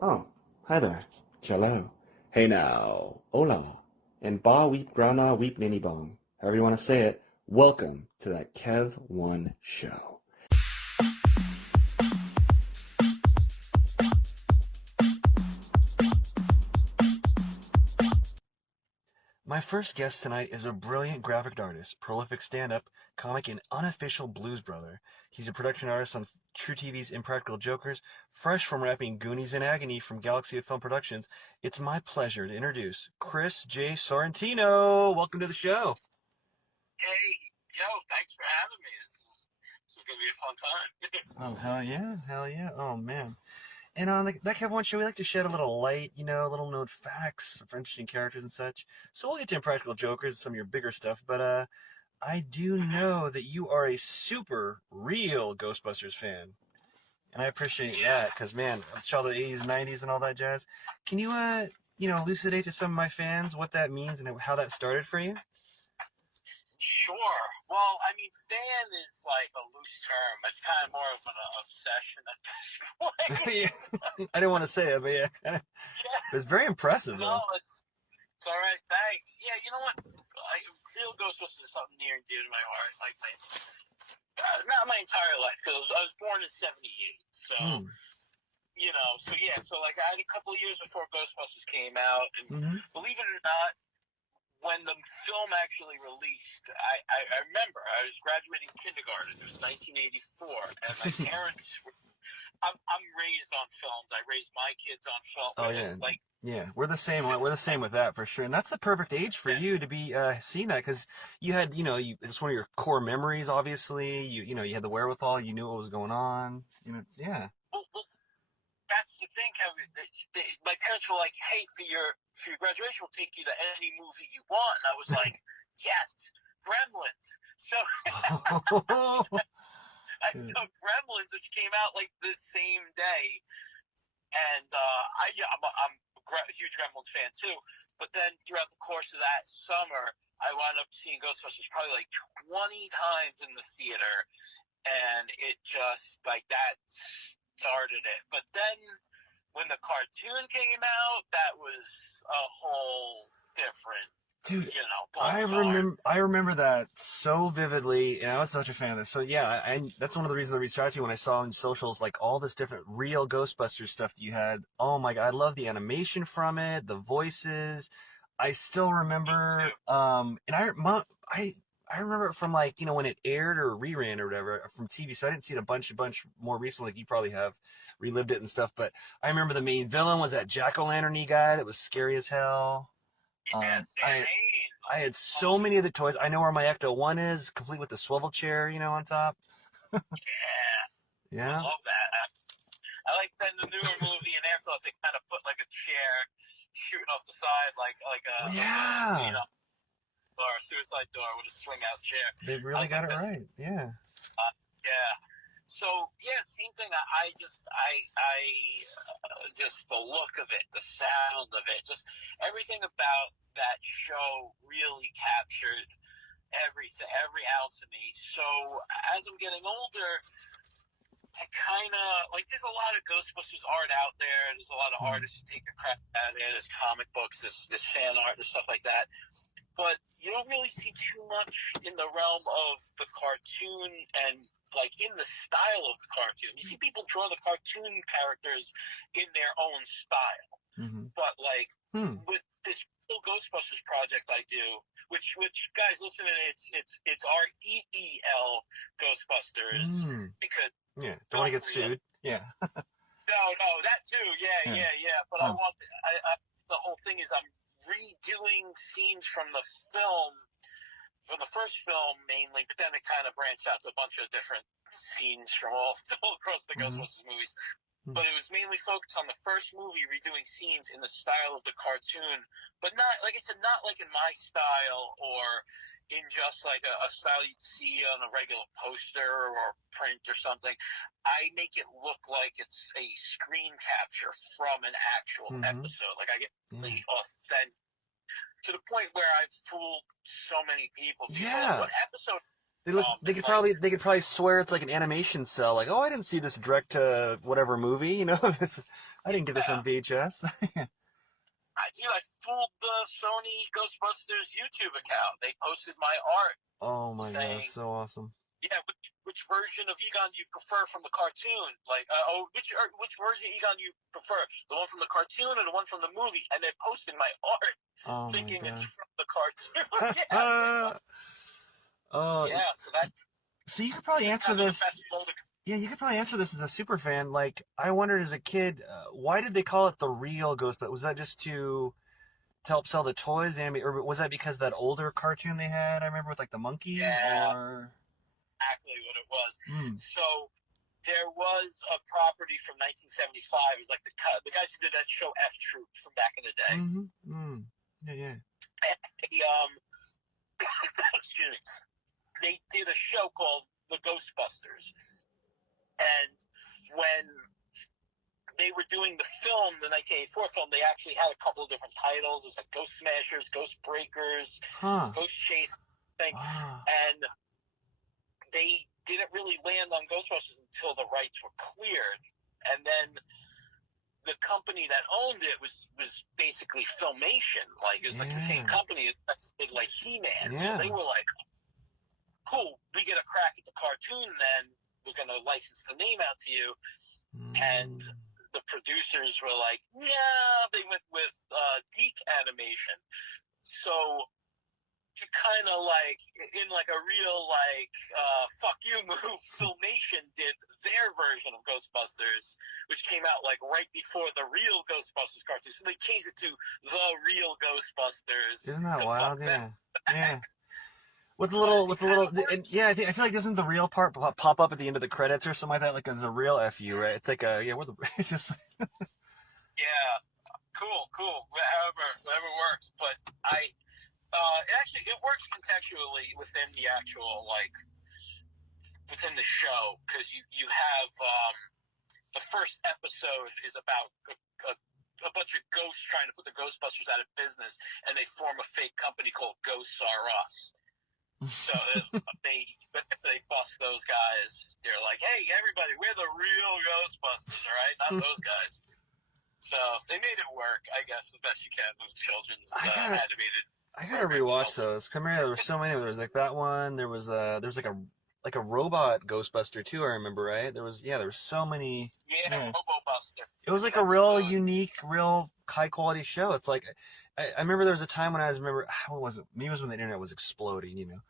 Oh, hi there. Cello. Hey now. Hola. And ba weep grana weep ninny bong. However you want to say it. Welcome to that Kev1 show. My first guest tonight is a brilliant graphic artist, prolific stand-up, comic, and unofficial blues brother. He's a production artist on True TV's Impractical Jokers, fresh from rapping Goonies in Agony from Galaxy of Film Productions. It's my pleasure to introduce Chris J Sorrentino. Welcome to the show. Hey, Joe, thanks for having me. This is gonna be a fun time. Oh, hell yeah. Hell yeah. Oh, man. And on that Kev1 show, we like to shed a little light, little known facts for interesting characters and such. So we'll get to Impractical Jokers and some of your bigger stuff, but I do Mhm. know that you are a super real Ghostbusters fan. And I appreciate Yeah, that, because man, I saw the 80s, 90s, and all that jazz. Can you elucidate to some of my fans what that means and how that started for you? sure. Well, I mean, fan is like a loose term. It's kind of more of an obsession at this Yeah, point. I didn't want to say it, but yeah, Yeah, it's very impressive no, though. it's all right. Thanks. Yeah, you know what? Real Ghostbusters is something near and dear to my heart. Like not my entire life because I was born in '78. So Hmm. so yeah, so like I had a couple of years before Ghostbusters came out, and Mm-hmm. believe it or not, when the film actually released, I remember I was graduating kindergarten. It was 1984, and my parents. I'm raised on films. I raised my kids on film. Oh yeah, Like, yeah. We're the same. We're the like same with that for sure. And that's the perfect age for yeah, you to be seeing that because you had, it's one of your core memories. Obviously, you had the wherewithal. You knew what was going on. Yeah. well, that's the thing. How my parents were like, "Hey, for your graduation, we'll take you to any movie you want." And I was like, "Yes, Gremlins." So I saw Gremlins, which came out like the same day, and I'm a huge Gremlins fan too. But then throughout the course of that summer, I wound up seeing Ghostbusters probably like 20 times in the theater, and it just like that started it. But then when the cartoon came out, that was a whole different, Dude, ball of yarn. I remember that so vividly, and I was such a fan of it. So yeah, that's one of the reasons I reached out to you when I saw on socials like all this different real Ghostbusters stuff that you had. Oh my God, I love the animation from it, the voices. I still Me remember, too. and I remember it from like when it aired or reran or whatever from TV. So I didn't see it a bunch more recently. Like you probably have relived it and stuff. But I remember the main villain was that jack-o'-lantern-y guy that was scary as hell. Yeah, Sam I Hain. I had Oh, so many of the toys. I know where my Ecto 1 is, complete with the swivel chair, on top. yeah, I Yeah. love that. I like then the newer movie in Airsoft. They kind of put like a chair shooting off the side, Yeah. or a suicide door with a swing out chair. They I really was got like, it this, right. Yeah. yeah. So yeah, same thing. I just the look of it, the sound of it, just everything about that show really captured every ounce of me. So as I'm getting older, I kind of like there's a lot of Ghostbusters art out there. There's a lot of Hmm. artists who take a crack at it. There's comic books, there's fan art and stuff like that. But you don't really see too much in the realm of the cartoon and like in the style of the cartoon. You see people draw the cartoon characters in their own style, Hmm. but like Hmm. with this whole Ghostbusters project I do, which guys listen to it's REEL Ghostbusters Hmm. because Yeah. Don't want not to get real. sued. Yeah. No, that too. Yeah, Yeah. yeah, yeah. But Oh. the whole thing is I'm redoing scenes from the film, from the first film mainly, but then it kind of branched out to a bunch of different scenes from all across the Hmm. Ghostbusters movies. But it was mainly focused on the first movie, redoing scenes in the style of the cartoon, but not, like I said, not like in my style or in just like a style you'd see on a regular poster or print or something. I make it look like it's a screen capture from an actual Hmm. episode. Like I get Yeah. really authentic to the point where I've fooled so many people. People are like, Yeah. "What episode?" They It's could like, probably swear it's like an animation cell. Like, oh, I didn't see this direct to whatever movie. You know, I didn't get this yeah, on VHS. I fooled the Sony Ghostbusters YouTube account. They posted my art Oh my god, saying, so awesome. yeah, which version of Egon you prefer from the cartoon? Like, which version of Egon you prefer? The one from the cartoon or the one from the movie? And they posted my art, Oh my thinking it's god. from the cartoon. Yeah, Oh, yeah. So that's so you could probably answer kind of the this. best mold. Yeah, you could probably answer this as a super fan. Like, I wondered as a kid, why did they call it the real Ghostbusters? Was that just to help sell the toys, or was that because that older cartoon they had? I remember with like the monkey, Yeah, or exactly what it was. hmm. So there was a property from 1975. It was like the guys who did that show F Troop from back in the day. Mm-hmm. Mm. Yeah, yeah. And they, excuse me. They did a show called The Ghostbusters, and when they were doing the film, the 1984 film, they actually had a couple of different titles. It was like Ghost Smashers, Ghost Breakers, Huh. Ghost Chase thing, Ah. and they didn't really land on Ghostbusters until the rights were cleared, and then the company that owned it was basically Filmation. Like, it was like the same Yeah. company that did like He-Man. So Yeah. they were like, cool, we get a crack at the cartoon, then we're going to license the name out to you. And the producers were like, yeah, they went with Deke Animation. So to kind of like, in like a real like, fuck you move, Filmation did their version of Ghostbusters, which came out like right before the real Ghostbusters cartoon. So they changed it to The Real Ghostbusters. Isn't that wild? Yeah. Yeah. With a But little, it with a kind little, of and works. yeah, I feel like doesn't the real part pop up at the end of the credits or something like that? Like as a real fu, right? It's like we're the, it's just. Yeah, cool. Whatever works. But it works contextually within the actual like within the show, because you have the first episode is about a bunch of ghosts trying to put the Ghostbusters out of business, and they form a fake company called Ghosts R Us. So they bust those guys. They're like, hey, everybody, we're the real Ghostbusters, all right? Not those guys. So they made it work, I guess, the best you can with children's I gotta, animated I gotta programs. rewatch those. 'Cause I remember there were so many. There was like that one. There was like a robot Ghostbuster too. I remember, right? There were so many. Yeah, Yeah. Robo-Buster. It was like a real unique, real high quality show. It's like I remember there was a time when what was it? Maybe it was when the internet was exploding. You know,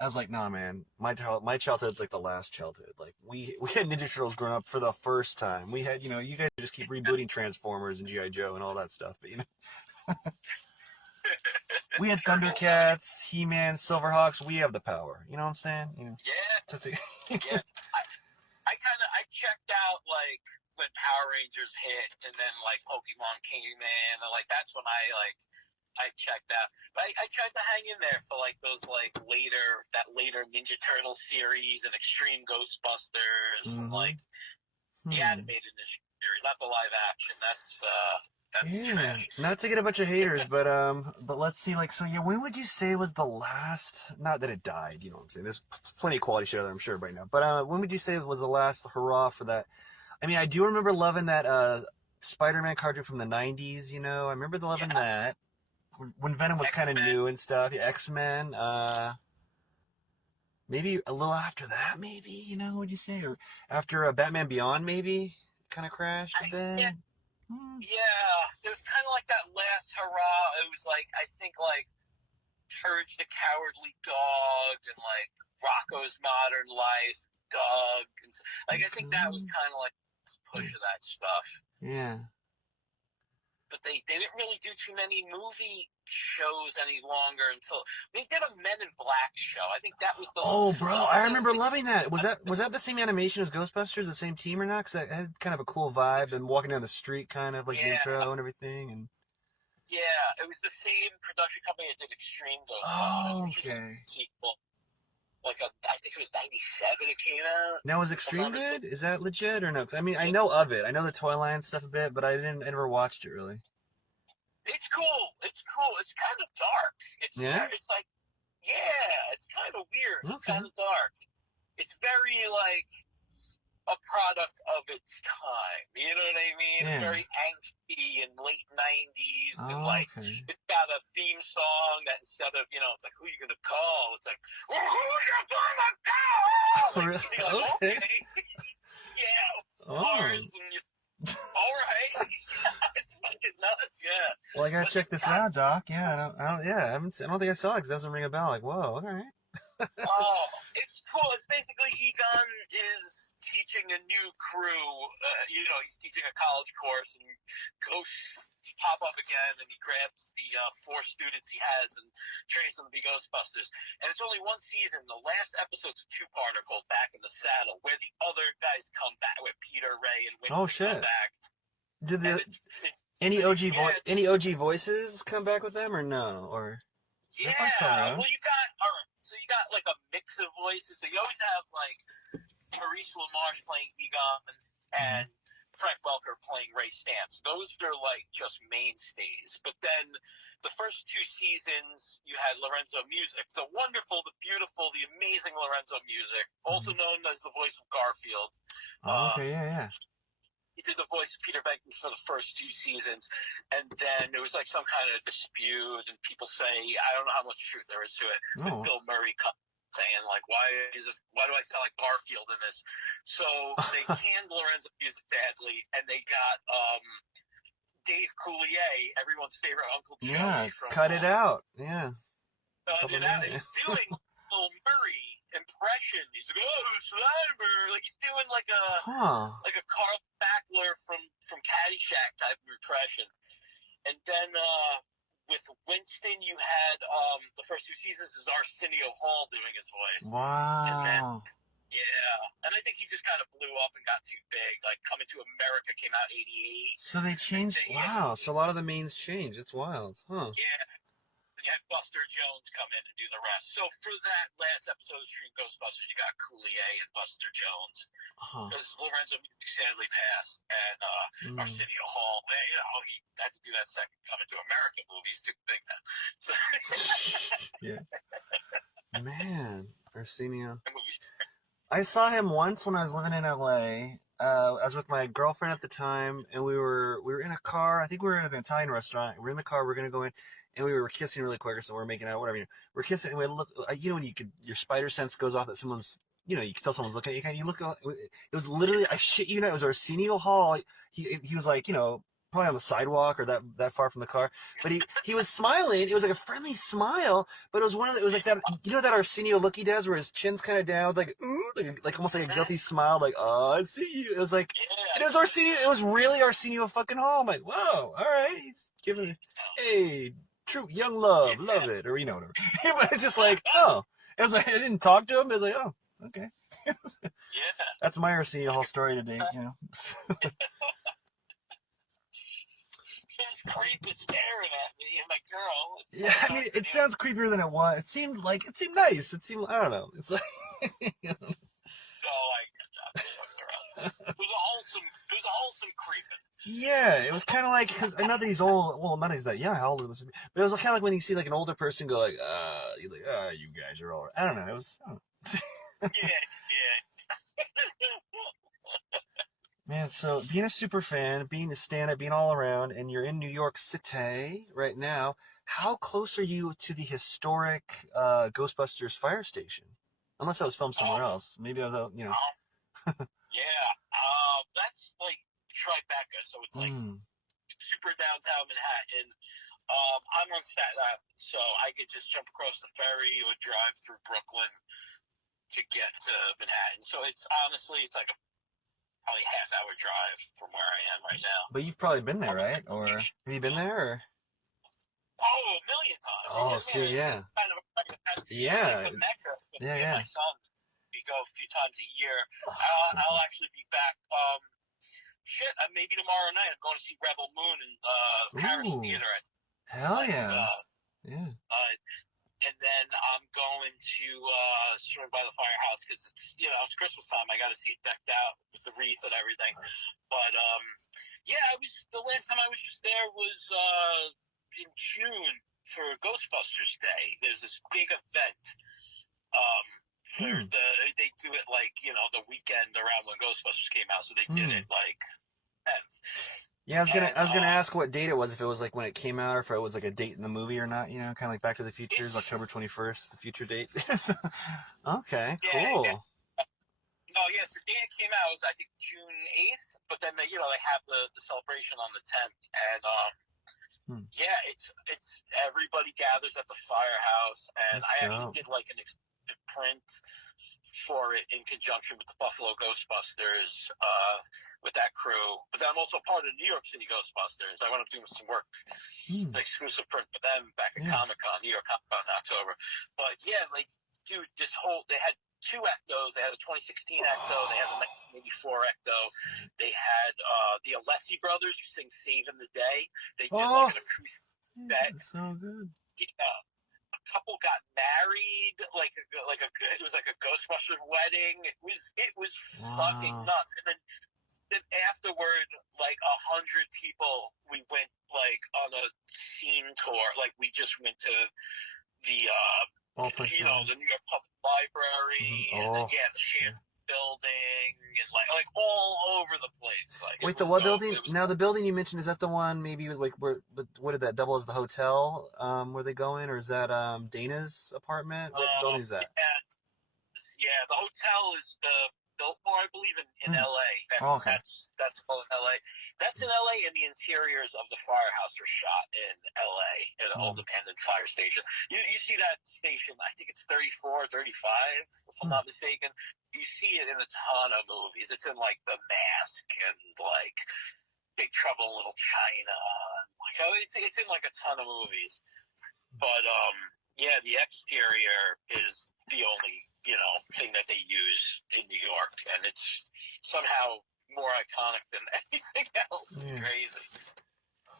I was like, nah, man, my childhood's like the last childhood. Like we had Ninja Turtles growing up for the first time. We had, you guys just keep rebooting Transformers and GI Joe and all that stuff. But we had Turtles, I mean, Thundercats, He-Man, Silverhawks. We have the power. You know what I'm saying? yeah, yeah. I checked out like when Power Rangers hit, and then like Pokemon came in, and like that's when I checked out. But I tried to hang in there for like those like later Ninja Turtle series and Extreme Ghostbusters, and like the animated series, not the live action. That's Yeah, trash. not to get a bunch of haters, but let's see, like, so yeah, when would you say was the last? Not that it died, you know what I'm saying? There's plenty of quality shit out there, I'm sure, right now. But when would you say was the last hurrah for that? I mean, I do remember loving that Spider-Man cartoon from the '90s. I remember loving that when Venom was kind of X-Men. new and stuff. Yeah, X-Men. Maybe a little after that, maybe, would you say, or after Batman Beyond, maybe kind of crashed a bit. Yeah, it was kind of like that last hurrah. It was like, I think like Courage the Cowardly Dog and like Rocco's Modern Life, Doug. And, like, I think that was kind of like push of that stuff. Yeah. But they didn't really do too many movie shows any longer until they did a Men in Black show. I think that was the. Oh, bro, I remember loving that. Was that the same animation as Ghostbusters, the same team or not? Because that had kind of a cool vibe and walking down the street, kind of like the intro and everything. And yeah, it was the same production company that did Extreme Ghostbusters, which is a sequel. I think it was '97 it came out. Now, is Extreme good? Is that legit or no? 'Cause I mean, I know of it. I know the toy line stuff a bit, but I never watched it really. It's cool. It's kind of dark. It's like Yeah, it's kind of weird. It's Okay. kind of dark. It's very like a product of its time. You know what I mean? It's Yeah. very angsty and late '90s, and Oh, like okay. it's got a theme song that instead of it's like who you gonna call? It's like who's gonna call? Like Really? you're like Okay. okay, yeah, Oh. cars and you. All right, it's fucking nuts, yeah. Well, I gotta But check it's this got out, Doc. Yeah, yeah, I don't think I saw it 'cause it doesn't ring a bell. Like, whoa, all right. Oh, it's cool. It's basically Egon is teaching a new crew. He's teaching a college course, and ghosts pop up again, and he grabs the four students he has and trains them to be Ghostbusters. And it's only one season. The last episode's a two-parter called Back in the Saddle, where the other guys come back, where Peter, Ray, and Oh Winston come shit. back. Did And the it's any OG yeah, any OG voices come back with them or no? Or they're probably still yeah. around. Well, you got all right. So you got like a mix of voices. So you always have like Maurice LaMarche playing Egon Mm-hmm. and Frank Welker playing Ray Stantz. Those are like just mainstays. But then the first two seasons, you had Lorenzo Music, the wonderful, the beautiful, the amazing Lorenzo Music, also Mm-hmm. known as the voice of Garfield. Oh, okay, yeah, yeah. He did the voice of Peter Venkman for the first two seasons, and then there was like some kind of dispute, and people say I don't know how much truth there is to it, with Oh. Bill Murray saying like, why do I sound like Garfield in this? So they canned Lorenzo Music badly, and they got Dave Coulier, everyone's favorite Uncle Yeah, Joey from cut it out. Yeah. cut Couple it out. He minutes. was doing Bill Murray impression. He's like, oh, Slimer, like he's doing like Huh. a Carl Sackler from Caddyshack type of impression. And then with Winston, you had the first two seasons is Arsenio Hall doing his voice, and then Wow. and I think he just kind of blew up and got too big. Like Coming to America came out '88. So they changed. Wow. So a lot of the mains changed. It's wild. Huh. Yeah, you had Buster Jones come in and do the rest. So for that last episode of Street Ghostbusters, you got Coulier and Buster Jones. Huh. Because Lorenzo Music sadly passed, and Arsenio Hall, he had to do that second Coming to America movie. He's too big now. So, Yeah. Man, Arsenio. I saw him once when I was living in LA. I was with my girlfriend at the time, and we were in a car. I think we were in an Italian restaurant. We're in the car. We're gonna go in, and we were kissing really quick, so we're making out, whatever. We're kissing, and we look. When your spider sense goes off that someone's. You can tell someone's looking at you. You look. It was literally. I shit you not. It was Arsenio Hall. He was like probably on the sidewalk or that far from the car, but he was smiling. It was like a friendly smile, but it was it was like that that Arsenio look he does where his chin's kind of down, like almost like a guilty smile, like oh I see you. It was like it was Arsenio. It was really Arsenio fucking Hall. I'm like whoa, all right, he's giving it. Hey, true young love it, or whatever. But it's just like oh, it was like I didn't talk to him. It was like oh okay. That's my Arsenio Hall story today. His creep is staring at me and my girl. Yeah, I mean, it sounds creepier than it was. It seemed nice. It seemed, I don't know. It's like. No, I get that. It was a wholesome creeping. Yeah, it was kind of like, because I know that he's old. Well, not he's that young. How old was he? But it was kind of like when you see like an older person go like, you're like, you guys are all. I don't know. It was. I don't know. Yeah. Man, so being a super fan, being a stand-up, being all around, and you're in New York City right now, how close are you to the historic Ghostbusters fire station? Unless that was filmed somewhere else. Maybe I was out, Yeah. That's like Tribeca, so it's like super downtown Manhattan. I'm on Staten Island, so I could just jump across the ferry or drive through Brooklyn to get to Manhattan. So it's like a probably half-hour drive from where I am right now. But you've probably been there, right? Or have you been there? Or? Oh, a million times. Oh, see, yeah. Kind of yeah. Like Mecca. Yeah. My son, we go a few times a year. Awesome. I'll actually be back. Maybe tomorrow night. I'm going to see Rebel Moon in Paris Theater. Hell yeah. Yeah. And then I'm going to swing by the firehouse because it's Christmas time. I got to see it decked out with the wreath and everything. But the last time I was just there was in June for Ghostbusters Day. There's this big event. They do it like, you know, the weekend around when Ghostbusters came out, so they did it like 10th. Yeah, I was gonna ask what date it was, if it was like when it came out, or if it was like a date in the movie or not. You know, kind of like Back to the Future is October 21st, the future date. So, okay, cool. Yeah. No, yes, the day it came out was I think June 8th, but then they, you know, they have the celebration on the 10th, and yeah, it's everybody gathers at the firehouse, and I actually did like an exclusive print for it in conjunction with the Buffalo Ghostbusters, with that crew. But then I'm also part of New York City Ghostbusters. I went up doing some work, an exclusive print for them back at Comic-Con, New York Comic-Con in October. But yeah, like, dude, they had 2 ectos. They had a 2016 ecto. They had a 1984 ecto. They had the Alessi brothers who sing "Saving the Day." They did like an acoustic set. So good. Yeah. A couple got married, it was like a Ghostbuster wedding. It was fucking nuts. And then afterward, like 100 people, we went like on a scene tour. Like we just went to the the New York Public Library, and then, the Champiet building, and like all over the place. Like, wait, the what building? Now the building you mentioned, is that the one maybe like where? What did that double as the hotel? Where they go in, or is that Dana's apartment? What building is that? Yeah, the hotel is the Biltmore, I believe, in LA. That's called in LA. That's in LA, and the interiors of the firehouse are shot in LA, in an old abandoned fire station. You see that station, I think it's 34, 35, if I'm not mistaken. You see it in a ton of movies. It's in like The Mask and like Big Trouble in Little China. It's in like a ton of movies. But yeah, the exterior is the only, you know, thing that they use in New York, and it's somehow more iconic than anything else. It's crazy.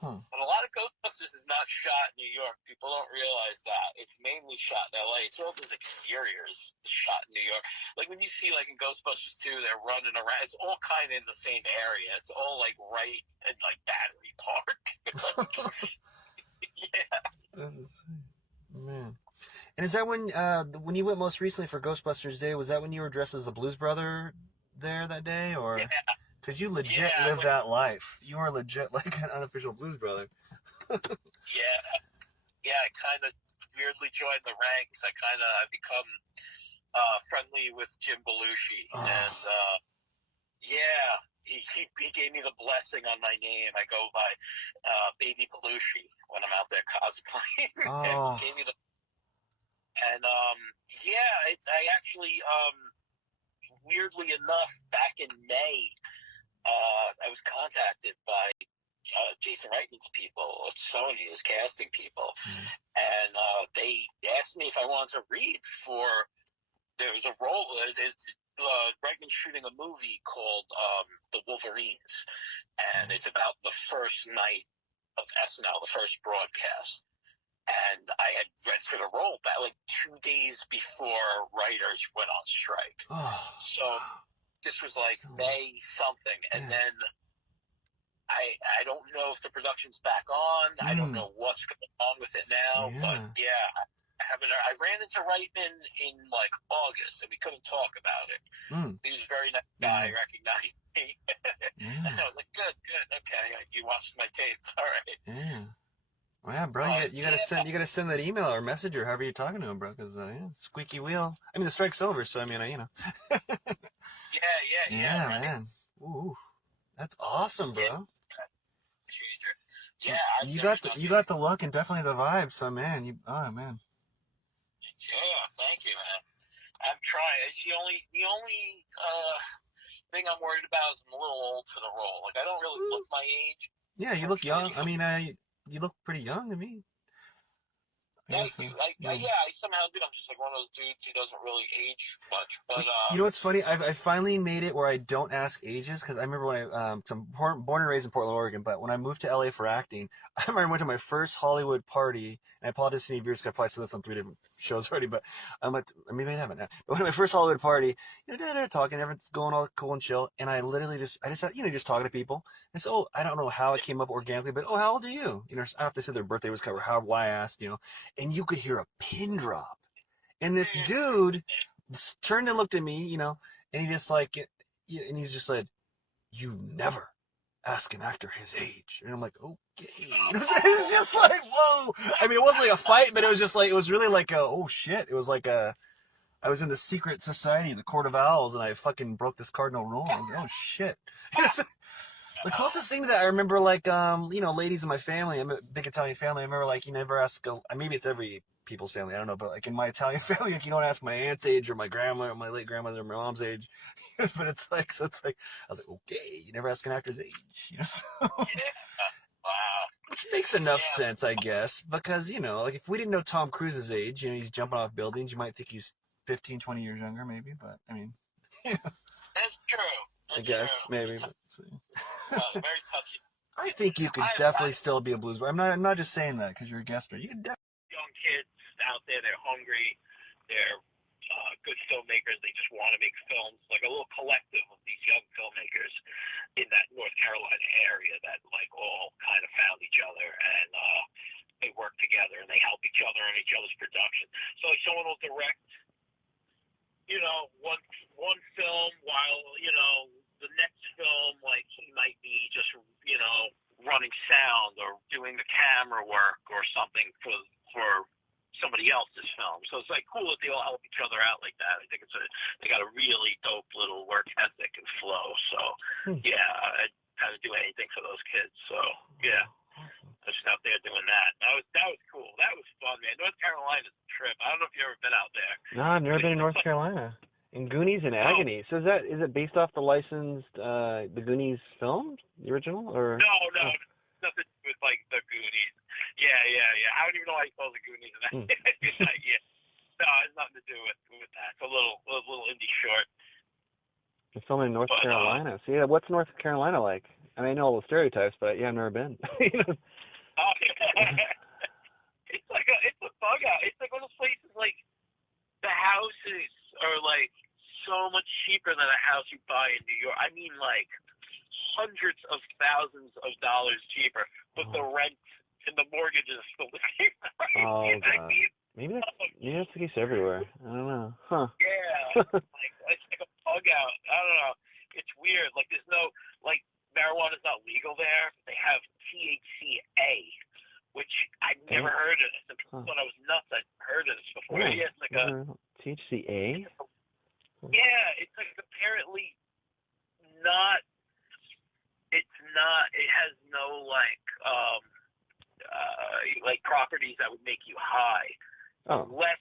But a lot of Ghostbusters is not shot in New York. People don't realize that. It's mainly shot in LA. It's all those exteriors shot in New York. Like when you see like in Ghostbusters 2, they're running around. It's all kind of in the same area. It's all like right in like Battery Park. Yeah. That's insane. Man. And is that when you went most recently for Ghostbusters Day, was that when you were dressed as the Blues Brother there that day? Or because you legit live that life. You are legit like an unofficial Blues Brother. Yeah, I kind of weirdly joined the ranks. I become friendly with Jim Belushi, and he gave me the blessing on my name. I go by Baby Belushi when I'm out there cosplaying. And he gave me the. And I actually, weirdly enough, back in May, I was contacted by Jason Reitman's people, Sony, his casting people, and they asked me if I wanted to read for. There was a role. Reitman's shooting a movie called The Wolverines, and it's about the first night of SNL, the first broadcast. And I had read for the role that like 2 days before writers went on strike. So this was like May something, and then I don't know if the production's back on. I don't know what's going on with it now, but I ran into Reitman in like August, and we couldn't talk about it. He was a very nice guy, recognized me, and I was like, good, okay, you watched my tapes, all right. Well, yeah, bro, you gotta send that email or message or however you're talking to him, bro, because squeaky wheel. I mean, the strike's over, so I mean, you know. Yeah, right. Man. Ooh, that's awesome, bro. Yeah, you got the look and definitely the vibe. So man, man. Yeah, thank you, man. I'm trying. It's the only thing I'm worried about is I'm a little old for the role. Like I don't really look my age. Yeah, you look young. I mean, you look pretty young to me. Thank you. I somehow do. I'm just like one of those dudes who doesn't really age much. But you know what's funny? I finally made it where I don't ask ages, because I remember when I'm born and raised in Portland, Oregon, but when I moved to LA for acting, I remember I went to my first Hollywood party, and I apologize to any viewers because I probably said this on 3 different shows already, but maybe I haven't. But when my first Hollywood party, talking, everyone's going all cool and chill, and I literally just talking to people, And so I don't know how it came up organically, but how old are you? You know, after they said their birthday was covered, why I asked, you know, and you could hear a pin drop. And this dude turned and looked at me, you know, and he just like, and he's just like, you never ask an actor his age. And I'm like, okay. You know, it's just like, whoa. I mean, it wasn't like a fight, but it was just like, it was really like oh shit. It was like I was in the secret society, the Court of Owls, and I fucking broke this cardinal rule. I was like, oh shit. The closest thing to that I remember, like, you know, ladies in my family, I'm a big Italian family. I remember, like, you never ask, maybe it's every people's family, I don't know, but like in my Italian family, like, you don't ask my aunt's age or my grandma or my late grandmother or my mom's age. But it's like, so it's like, I was like, okay, you never ask an actor's age, you know, so, Yeah. Wow. which makes enough Yeah. sense, I guess, because, you know, like if we didn't know Tom Cruise's age, you know, he's jumping off buildings, you might think he's 15, 20 years younger, maybe, but I mean, you know, That's true. I That's guess, true. maybe, but, so. Very touchy. I think you could definitely still be a blues boy. I'm not just saying that because you're a guest star. You can definitely. Young kids out there, they're hungry, they're good filmmakers, they just want to make films, like a little collective of these young filmmakers in that North Carolina area that like all kind of found each other and they work together and they help each other in each other's production. So like someone will direct, you know, one film while, you know, the next film, like he might be just, you know, running sound or doing the camera work or something for somebody else's film. So it's like cool that they all help each other out like that. I think they got a really dope little work ethic and flow. So yeah, I'd kind of do anything for those kids. So yeah, I was just out there doing that. That was cool. That was fun, man. North Carolina's a trip. I don't know if you've ever been out there. No, I've never been to North Carolina. In Goonies and Agony. So is it based off the licensed the Goonies film, the original, or? No, nothing to do with like the Goonies. Yeah. I don't even know why you call it the Goonies. Yeah. No, it's nothing to do with that. It's a little indie short. It's filmed in North Carolina. So yeah, what's North Carolina like? I mean, I know all the stereotypes, but yeah, I've never been. Oh, it's a bug out. It's like one of those places like the houses are like so much cheaper than a house you buy in New York. I mean, like hundreds of thousands of dollars cheaper, but the rent and the mortgage is still the same. Oh god. Maybe that's the case everywhere. I don't know. Huh. Yeah. Like it's like a bug out. I don't know. It's weird. Like there's no like marijuana's not legal there. They have THCA, which I'd never heard of this. When I was nuts, I'd heard of this before. Yeah, it's like a THCA. Yeah, it's like apparently not. It's not. It has no like properties that would make you high, unless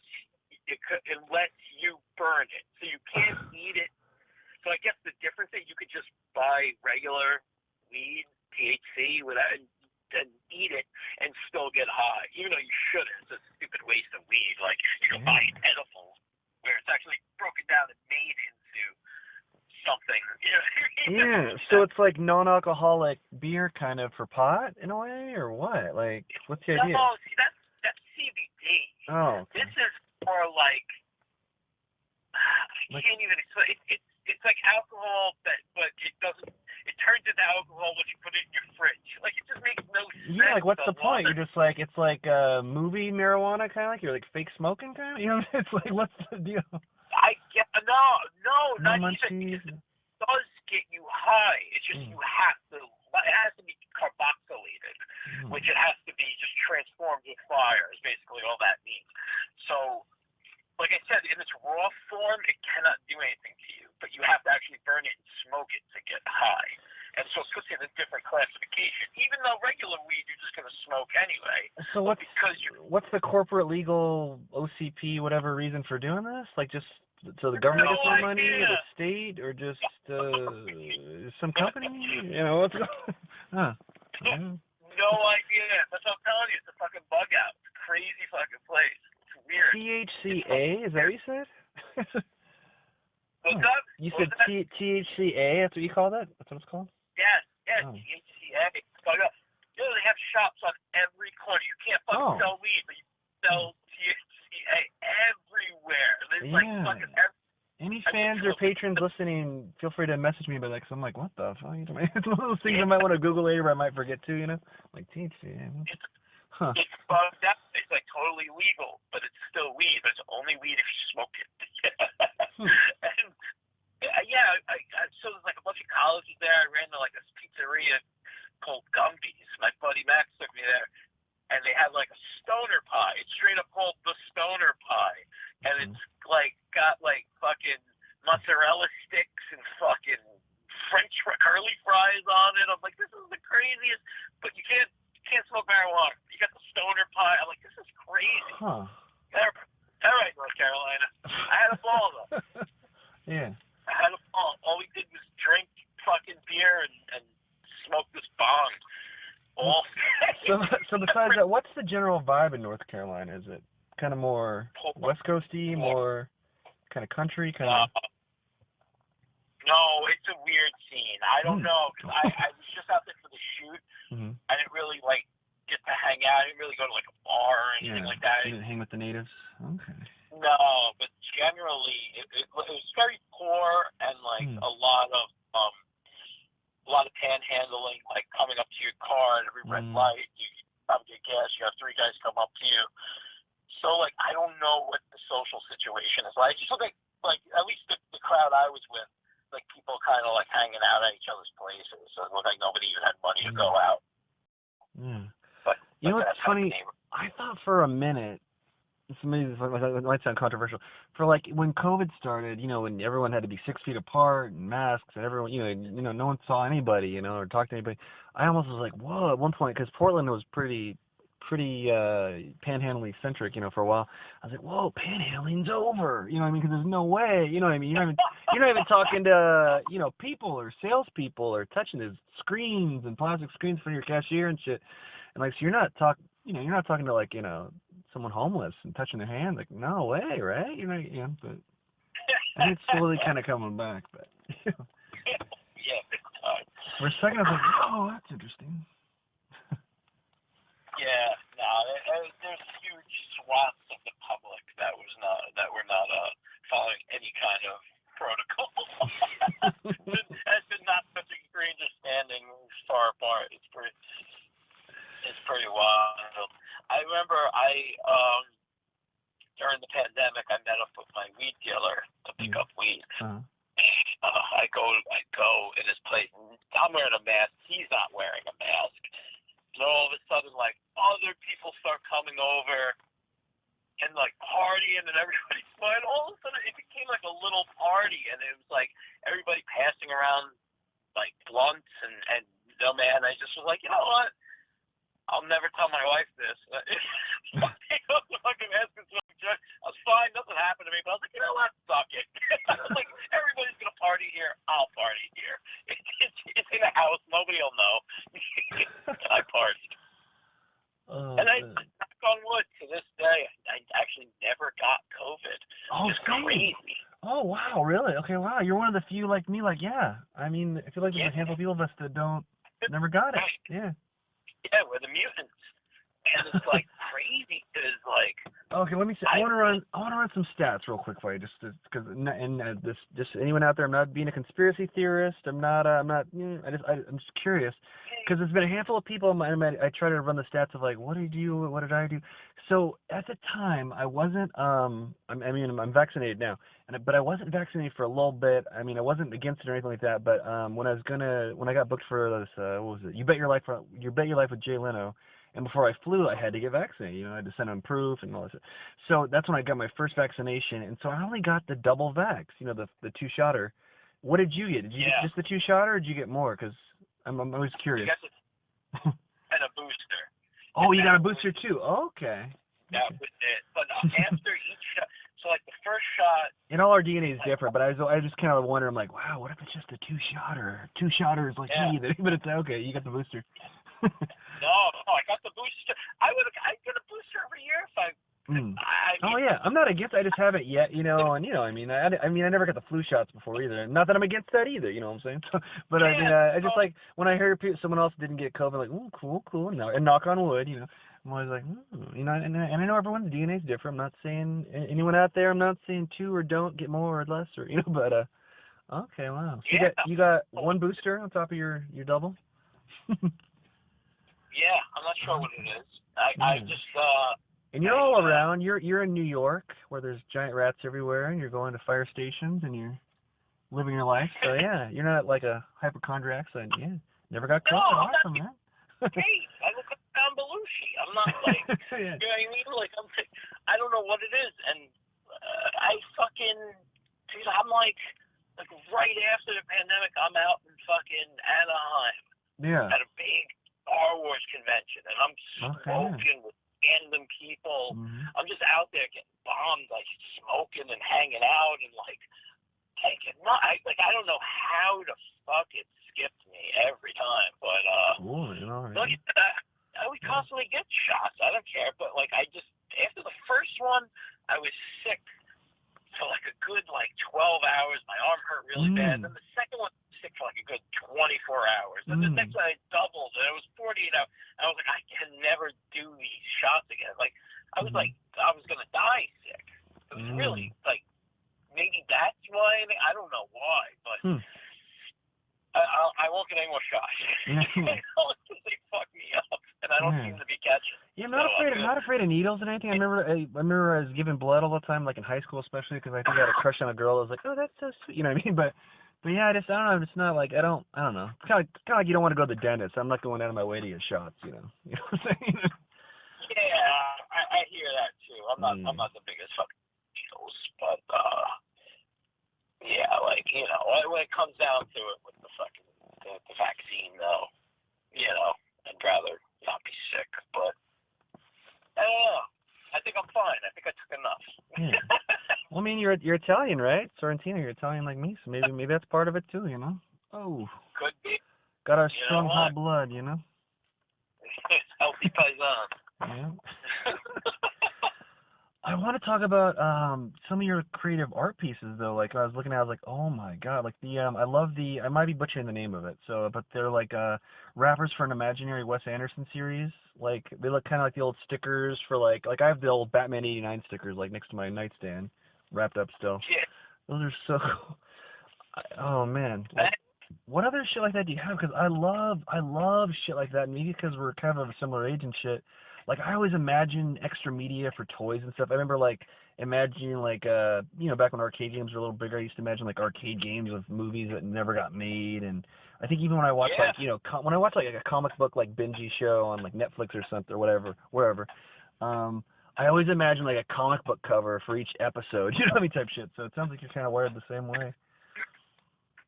you burn it. So you can't eat it. So I guess the difference is you could just buy regular weed, THC, and eat it and still get high, even though you shouldn't. It's a stupid waste of weed. Like you can buy an edible where it's actually broken down and made into something. You know? Yeah, so it's like non-alcoholic beer kind of for pot in a way, or what? Like, what's the idea? No, see, that's CBD. Oh. Okay. This is more like I can't even explain. It's like alcohol, but it doesn't. It turns into alcohol when you put it in your fridge. Like it just makes no sense. Yeah, like what's the point? You're just like it's like movie marijuana kind of like you're like fake smoking kind of. You know, it's like what's the deal? I get no, not munchies. even. It does get you high. It's just you have to. It has to be carboxylated, which it has to be just transformed with fire. Is basically all that means. So, like I said, in its raw form, it cannot do anything to you. But you have to actually burn it and smoke it to get high. And so it puts you in a different classification. Even though regular weed, you're just going to smoke anyway. So what's the corporate legal OCP whatever reason for doing this? Like just so the government gets more money, or the state, or just some company? You know what's going on? No idea. That's what I'm telling you. It's a fucking bug out. It's a crazy fucking place. It's weird. THCA? Is that what you said? What's up? You said THCA? That's what you call that? That's what it's called? Yes, THCA. You know, they have shops on every corner. You can't fucking sell weed, but you can sell THCA everywhere. There's like fucking Any fans other patrons listening, feel free to message me about that, because I'm like, what the fuck? It's one of those things I might want to Google later, but I might forget to, Like, THC. Huh. It's bugged out. It's like totally legal, but it's still weed. But it's only weed if you smoke it. And so there's like a bunch of colleges there. I ran to like this pizzeria called Gumby's. My buddy Max took me there, and they had like a stoner pie. It's straight up called the stoner pie, and it's like got like fucking mozzarella sticks and fucking French curly fries on it. I'm like, this is the craziest, but you can't smoke marijuana. You got the stoner pie. I'm like, this is crazy. Huh. All right, North Carolina. I had a ball though. Yeah. I had a ball. All we did was drink fucking beer and smoke this bong. All So besides that, what's the general vibe in North Carolina? Is it kind of more West Coasty, more kind of country, kind of? No, it's a weird scene. I don't know, because I was just out there for the shoot. Mm-hmm. I didn't really like get to hang out. I didn't really go to like a bar or anything like that. You didn't hang with the natives? Okay. No, but generally it was very poor, and like a lot of panhandling, like coming up to your car at every red light. You come get gas. You have 3 guys come up to you. So like I don't know what the social situation is like. So like at least the crowd I was with, like people kind of like hanging out at each other's places. So it looked like nobody even had money to go out. Yeah. But you know what's funny? I thought for a minute, it might sound controversial, for like when COVID started, when everyone had to be 6 feet apart and masks, and everyone, no one saw anybody, or talked to anybody. I almost was like, whoa, at one point, because Portland was pretty panhandling centric, for a while. I was like, whoa, panhandling's over, because there's no way, you're not even talking to, people or salespeople or touching the screens and plastic screens for your cashier and shit. And like, so you're not talking to like, someone homeless and touching their hand. Like, no way, right? But I think it's slowly kind of coming back, but yeah, big time. For a second I was like, oh, that's interesting. Yeah, no, there's huge swaths of the public that were not following any kind of protocol. Has been not such a stranger standing far apart. It's pretty wild. I remember during the pandemic I met up with my weed dealer to pick up weed. I go in his place. I'm wearing a mask. He's not wearing a mask. And all of a sudden, like, other people start coming over and, like, partying, and everybody's smiling. All of a sudden, it became, like, a little party, and it was, like, everybody passing around, like, blunts, and man, I just was like, you know what? I'll never tell my wife this. I was fine. Nothing happened to me, but I was like, you know what? Fuck it. I was like, everybody's going to party here. I'll party here. It's in a house. Nobody will know. And I partied. And I knock on wood, to this day, I actually never got COVID. Oh, it's crazy. Oh, wow, really? Okay, wow. You're one of the few like me, like, yeah. I mean, I feel like there's a handful of people of us that never got it. Yeah. Yeah, we're the mutants. And it's like crazy because like. Okay, let me see. I want to run some stats real quick for you, just because just anyone out there. I'm not being a conspiracy theorist. I'm just curious because there's been a handful of people. I try to run the stats of like, what did you do? What did I do? So at the time, I wasn't. I'm vaccinated now, but I wasn't vaccinated for a little bit. I mean, I wasn't against it or anything like that. But when I got booked for this, what was it? You Bet Your Life with Jay Leno. And before I flew, I had to get vaccinated. I had to send them proof and all that. So that's when I got my first vaccination. And so I only got the double vax, the 2-shotter. What did you get? Did you get just the 2-shotter, or did you get more? Because I'm always curious. And a booster. Oh, you got a booster too? Okay. That was it. But after each shot, so like the first shot. And all our DNA is different, but I just kind of wonder. I'm like, wow, what if it's just a 2-shotter? 2-shotters like me, but it's okay. You got the booster. No, I got the booster. I get a booster every year if I. Oh yeah, I'm not against. I just haven't yet, and I never got the flu shots before either. Not that I'm against that either, you know what I'm saying? But I just like when I hear someone else didn't get COVID, like, ooh, cool, and knock on wood, I'm always like, and I know everyone's DNA is different. I'm not saying anyone out there. I'm not saying to or don't get more or less, or but Okay, wow. So Yeah. you got one booster on top of your double? Yeah, I'm not sure what it is. I just And you're all around. You're in New York where there's giant rats everywhere, and you're going to fire stations, and you're living your life. So yeah, you're not like a hypochondriac. So yeah, never got caught. No, Awesome, man. hey, I look like John Belushi. I'm not like, Yeah. you know what I mean? Like, I don't know what it is, and I fucking, dude, I'm like right after the pandemic, I'm out in fucking Anaheim Yeah. at a big Star Wars convention, and I'm smoking with random people. Mm-hmm. I'm just out there getting bombed, like smoking and hanging out, and like taking. I don't know how the fuck it skipped me every time, but Cool, you know. look at that. We constantly get shots. I don't care, but like I just after the first one, I was sick for like a good 12 hours. My arm hurt really bad. Then the second one, sick for like a good 24 hours. Then the next one I doubled, and it was 48 hours. I was like, I can never do these shots again. Like I was like, I was gonna die sick. It was really like maybe that's why. I don't know why, but I won't get any more shots. They fuck me up, and I don't seem to be catching. Yeah, I'm not afraid of needles and anything. I remember I was giving blood all the time, like in high school especially, because I think I had a crush on a girl. I was like, oh, that's so sweet, you know what I mean? But yeah, I don't know. I'm just not like I don't know. It's kind of like you don't want to go to the dentist. I'm not going out of my way to get shots, you know. You know what I'm saying? Yeah, I hear that too. I'm not the biggest fucking needles, but yeah, like you know, when it comes down to it with the fucking the vaccine, though, you know, I'd rather not be sick, but I don't know. I think I'm fine. I think I took enough. Yeah. Well, I mean, you're Italian, right? Sorrentino, you're Italian like me, so maybe that's part of it too, you know? Oh. Could be. Got our strong hot blood, you know? Healthy paisan. Yeah. I want to talk about some of your creative art pieces though. Like I was looking at, I was like, oh my god! Like I love I might be butchering the name of it. So, but they're like wrappers for an imaginary Wes Anderson series. Like they look kind of like the old stickers for like I have the old Batman '89 stickers like next to my nightstand, wrapped up still. Yeah. Those are so cool. Oh man. Like, what other shit like that do you have? Because I love shit like that. Maybe because we're kind of a similar age and shit. Like I always imagine extra media for toys and stuff. I remember like imagining like you know, back when arcade games were a little bigger, I used to imagine like arcade games with movies that never got made. And I think even when I watch like, you know, when I watch like a comic book like Benji show on like Netflix or something or whatever, wherever, I always imagine like a comic book cover for each episode, you know what I mean, type shit. So it sounds like you're kind of wired the same way.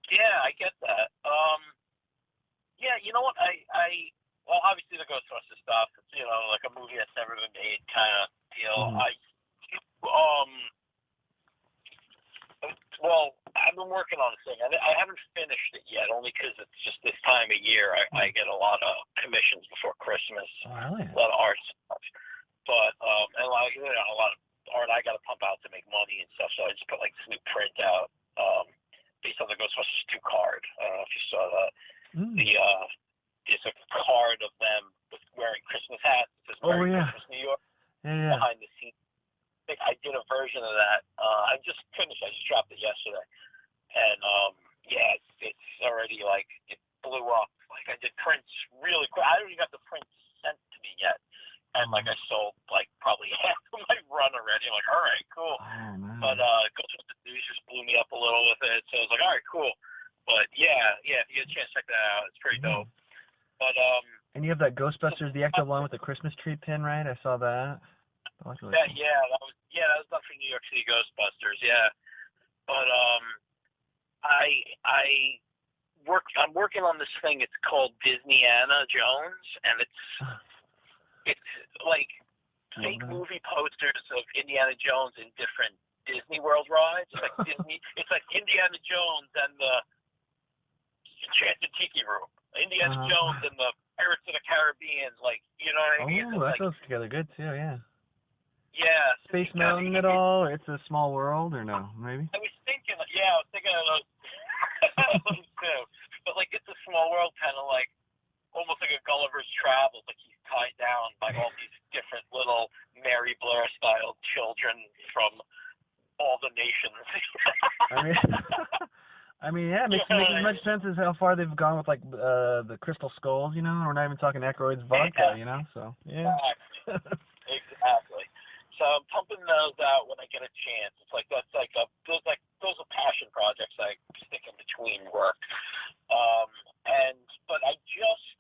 Yeah, I get that. Yeah, you know what? Well, obviously the Ghostbuster stuff, it's, you know, like a movie that's never been made kind of deal. Well, I've been working on this thing. I haven't finished it yet, only because it's just this time of year. I get a lot of commissions before Christmas. Oh, really? A lot of art stuff. But, and like, you know, a lot of art I got to pump out to make money and stuff. So I just put like this new print out based on the Ghostbusters 2 card. I don't know if you saw that. There's a card of them wearing Christmas hats. It says Merry Christmas, New York. Yeah. Behind the scenes. I did a version of that. I just finished. I just dropped it yesterday. And, yeah, it's already, like, it blew up. Like, I did prints really quick. I haven't even got the prints sent to me yet. And, like, I sold, like, probably half of my run already. I'm like, all right, cool. Oh, man. But Ghostbusters News just blew me up a little with it. So I was like, all right, cool. But, yeah, if you get a chance, check that out. It's pretty dope. But, and you have that Ghostbusters, the actual one with the Christmas tree pin, right? I saw that. Really cool. That was done for New York City Ghostbusters, yeah. But I'm working on this thing. It's called Disneyana Jones, and it's like fake movie posters of Indiana Jones in different Disney World rides. It's like it's like Indiana Jones and the Enchanted Tiki Room, Indiana Jones and the Pirates of the Caribbean, like, you know what I mean? Oh, that goes together good too, yeah. Yeah. Space Mountain at all? Or It's a Small World, or no? Maybe? I was thinking of those too. But, like, It's a Small World, kind of like, almost like a Gulliver's Travels, like he's tied down by all these different little Mary Blair-style children from all the nations. I mean, yeah, it makes as much sense as how far they've gone with, like, the Crystal Skulls, you know? We're not even talking Aykroyd's vodka, you know? So, yeah. Exactly. So I'm pumping those out when I get a chance. It's like those are passion projects I stick in between work. But I just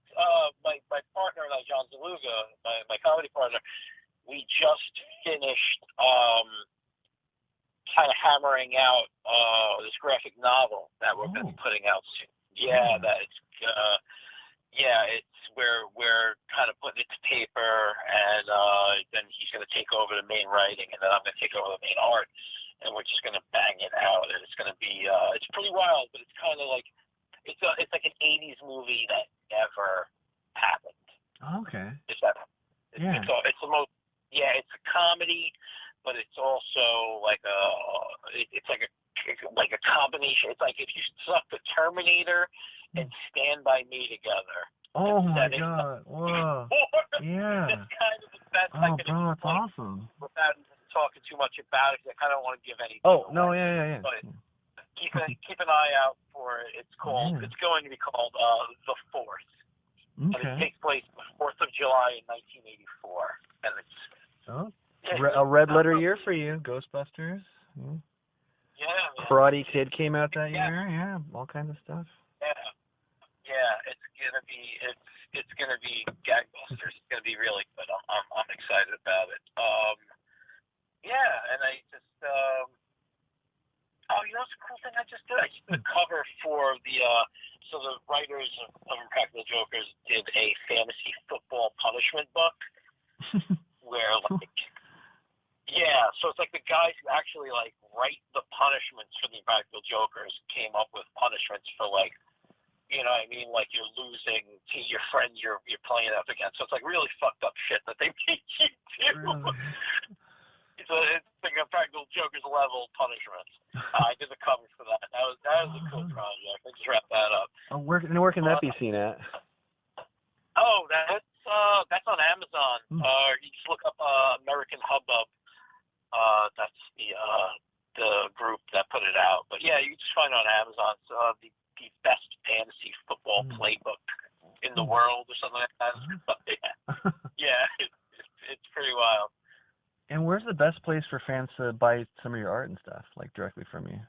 my partner and I, John Zaluga, my comedy partner, we just finished kind of hammering out this graphic novel that we're going to be putting out soon. Yeah, it's we're kind of putting it to paper, and then he's going to take over the main writing, and then I'm going to take over the main art, and we're just going to bang it out, and it's going to be it's pretty wild, but it's kind of like it's like an 80s movie that never happened. Okay. It's the most it's a comedy, but it's also like it's like a combination. It's like if you stuck the Terminator and Stand By Me together. Oh my God! Whoa! Yeah. It's kind of the best I can bro, it's awesome. Without talking too much about it, because I kind of don't want to give anything. Oh no! Yeah. But keep an eye out for it. It's called. It's going to be called The Fourth. Okay. And it takes place the 4th of July in 1984, and it's a red letter year for you, Ghostbusters. Yeah. Karate Kid came out that year. Yeah, all kinds of stuff. Yeah. It's gonna be gangbusters. It's gonna be really good. I'm excited about it. And I just you know, it's a cool thing I just did. I just did a cover for the writers of Impractical Jokers did a fantasy football punishment book where so it's like the guys who actually like write the punishments for the Impractical Jokers came up with punishments for like, you know what I mean, like you're losing to your friends you're playing up against. So it's like really fucked up shit that they make you do. Really? It's like a Impractical Jokers level punishment. I did the cover for that. That was a cool project. I just wrapped that up. Where can that be seen at? Oh, that's on Amazon. You just look up American Hubbub. That's the group that put it out. But yeah, you can just find it on Amazon. It's the best fantasy football playbook in the world or something like that. But it's pretty wild. And where's the best place for fans to buy some of your art and stuff, like directly from you?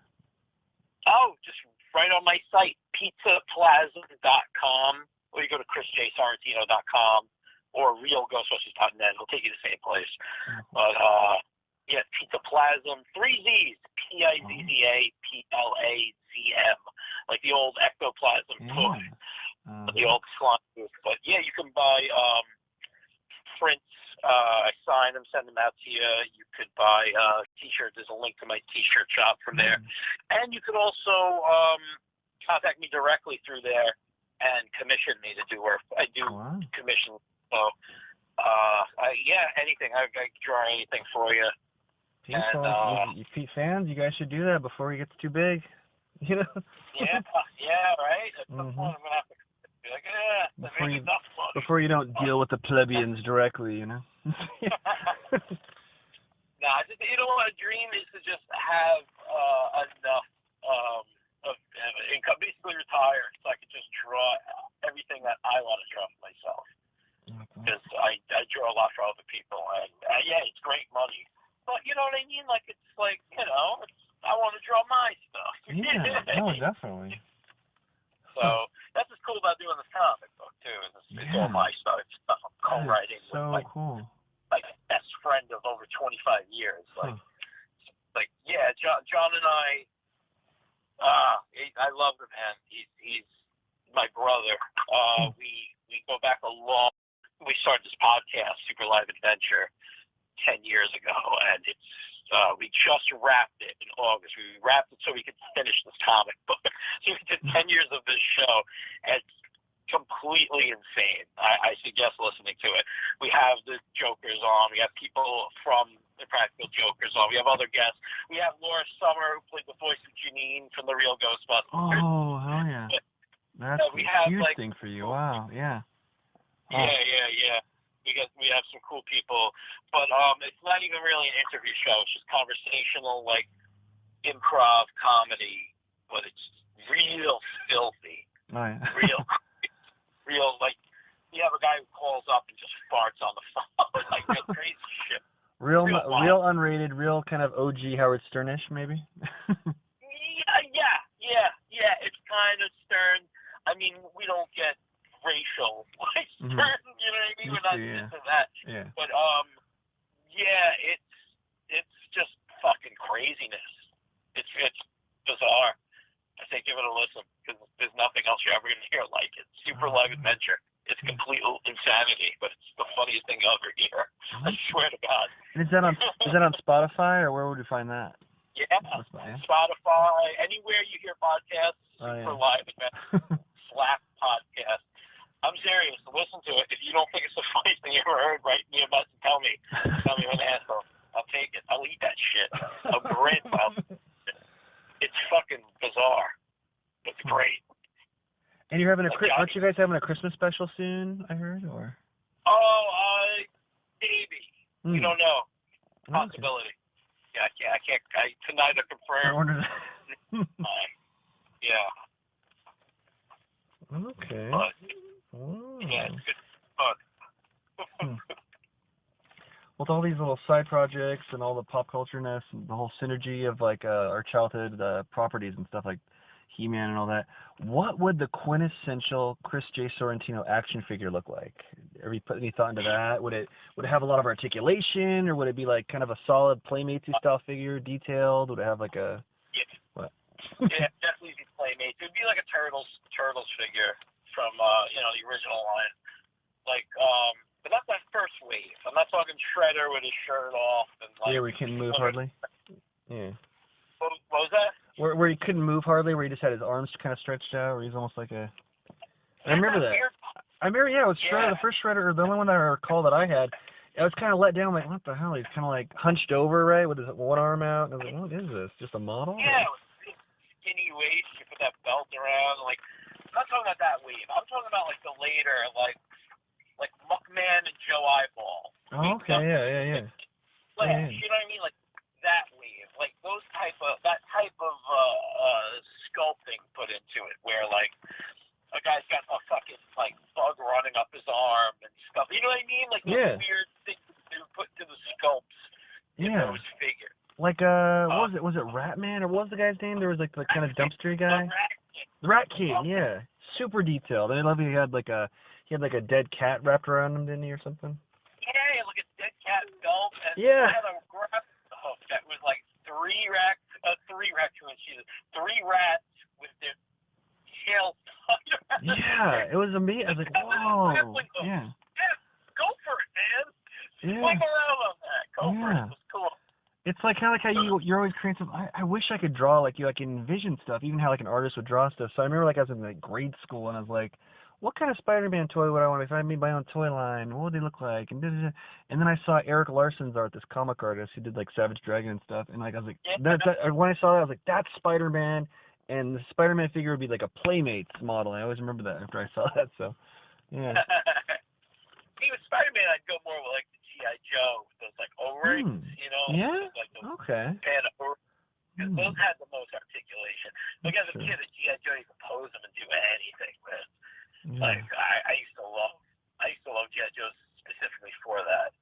Oh, just right on my site, pizzaplasm.com, or you go to chrisjsorrentino.com or realghostbusters.net. It'll take you to the same place. But Pizza Plasm, 3 Z's, PIZZAPLAZM, like the old ectoplasm toy, the old slime. But yeah, you can buy prints. I sign them, send them out to you. You could buy T-shirts. There's a link to my T-shirt shop from there, and you could also contact me directly through there and commission me to do work. I do commission, so anything. I can draw anything for you. People, you fans, you guys should do that before he gets too big. You know? Right. At some point, I'm gonna have to be like, before you don't deal with the plebeians directly, you know. You know what? A dream is to just have enough of income, basically retire, so I could just draw everything that I want to draw for myself. Because I draw a lot for other people, and it's great money. But you know what I mean? Like, it's like, you know, I want to draw my stuff. Definitely. So that's what's cool about doing this comic book too. It's all my stuff. It's stuff I'm co-writing with my best friend of over 25 years. John and I love him, man. He's my brother. We go back a long. We started this podcast, Super Live Adventure, 10 years ago, and it's we just wrapped it in August. We wrapped it so we could finish this comic book. So we did 10 years of this show, and it's completely insane. I suggest listening to it. We have the Jokers on. We have people from the Practical Jokers on. We have other guests. We have Laura Summer, who played the voice of Janine from the Real Ghostbusters. Oh, hell yeah. That's a huge thing for you. Wow, yeah. Yeah. We have some cool people, but it's not even really an interview show. It's just conversational, like improv comedy, but it's real filthy. Oh, yeah. Real, like, you have a guy who calls up and just farts on the phone, like real crazy shit. Real unrated, real kind of OG Howard Sternish, maybe? Yeah. It's kind of stern. I mean, we don't get racial, like, stern, you know what I mean? We're not into that. Yeah. But, yeah, it's just fucking craziness. It's bizarre. I say give it a listen, because there's nothing else you're ever going to hear like it. Super Live Adventure. It's complete insanity, but it's the funniest thing you'll ever hear. I swear to God. And is that on Spotify, or where would we find that? Yeah, Spotify, anywhere you hear podcasts, Super Live Adventure, Slap Podcast. I'm serious. Listen to it. If you don't think it's the funniest thing you ever heard, write me a message and tell me I'm an asshole. I'll take it. I'll eat that shit. I'll grin. It's fucking bizarre. It's great. And you're having aren't you guys having a Christmas special soon, I heard, or? Maybe. We don't know. Possibility. Okay. Yeah, I can't. Tonight I confirm. Yeah. Okay. But, yeah, it's good. With all these little side projects and all the pop culture-ness and the whole synergy of like our childhood properties and stuff like He-Man and all that, what would the quintessential Chris J Sorrentino action figure look like? Have you put any thought into that? Would it have a lot of articulation, or would it be like kind of a solid Playmates style figure, detailed? Would it have like a what? Yeah, definitely be Playmates. It would be like a Turtles figure from the original line. Like but that's that first wave. I'm not talking Shredder with his shirt off and like. Yeah, where he couldn't move hardly. Yeah. What was that? Where he couldn't move hardly, where he just had his arms kind of stretched out, where he's almost like a. I remember that. I remember, yeah, it was Shredder, the first Shredder, or the only one that I recall that I had. I was kind of let down, like, what the hell? He's kind of like hunched over, right, with his one arm out. And I was like, what is this? Just a model? Yeah, it was skinny waist. You put that belt around. Like, I'm not talking about that wave. I'm talking about like the later, like Muckman and Joe Eyeball. Oh, okay, yeah. Like, you know what I mean? Like that wave, like that type of sculpting put into it, where like a guy's got a fucking like bug running up his arm and stuff. You know what I mean? Like those weird things to put to the sculpts in those figures. Like what was it? Was it Ratman, or what was the guy's name? There was like the kind of dumpstery guy. The Rat King, yeah. Super detailed. I love he had like a dead cat wrapped around him, didn't he, or something? Yeah, like a dead cat belt. And had a grab hook that was like three rats with their tails tucked around. Yeah, it was amazing. I was like, whoa. Yeah. Go for it, man. Yeah. Swing around on that. Go for it. It was cool. It's like kind of like how you're always creating something. I wish I could draw like you, like envision stuff, even how like an artist would draw stuff. So I remember like I was in like grade school and I was like, what kind of Spider-Man toy would I want if I made my own toy line? What would they look like? And then I saw Eric Larson's art, this comic artist who did like Savage Dragon and stuff. And like I was like, when I saw that, I was like, that's Spider-Man. And the Spider-Man figure would be like a Playmates model. I always remember that after I saw that. So, yeah. See, with Spider-Man, I'd go more with like the G.I. Joe, those like O-rings, you know? Yeah? Like those Okay. Because those had the most articulation. Like as a kid, at G.I. Joe, you could pose them and do anything, man. Like I used to love G.I. Joe specifically for that.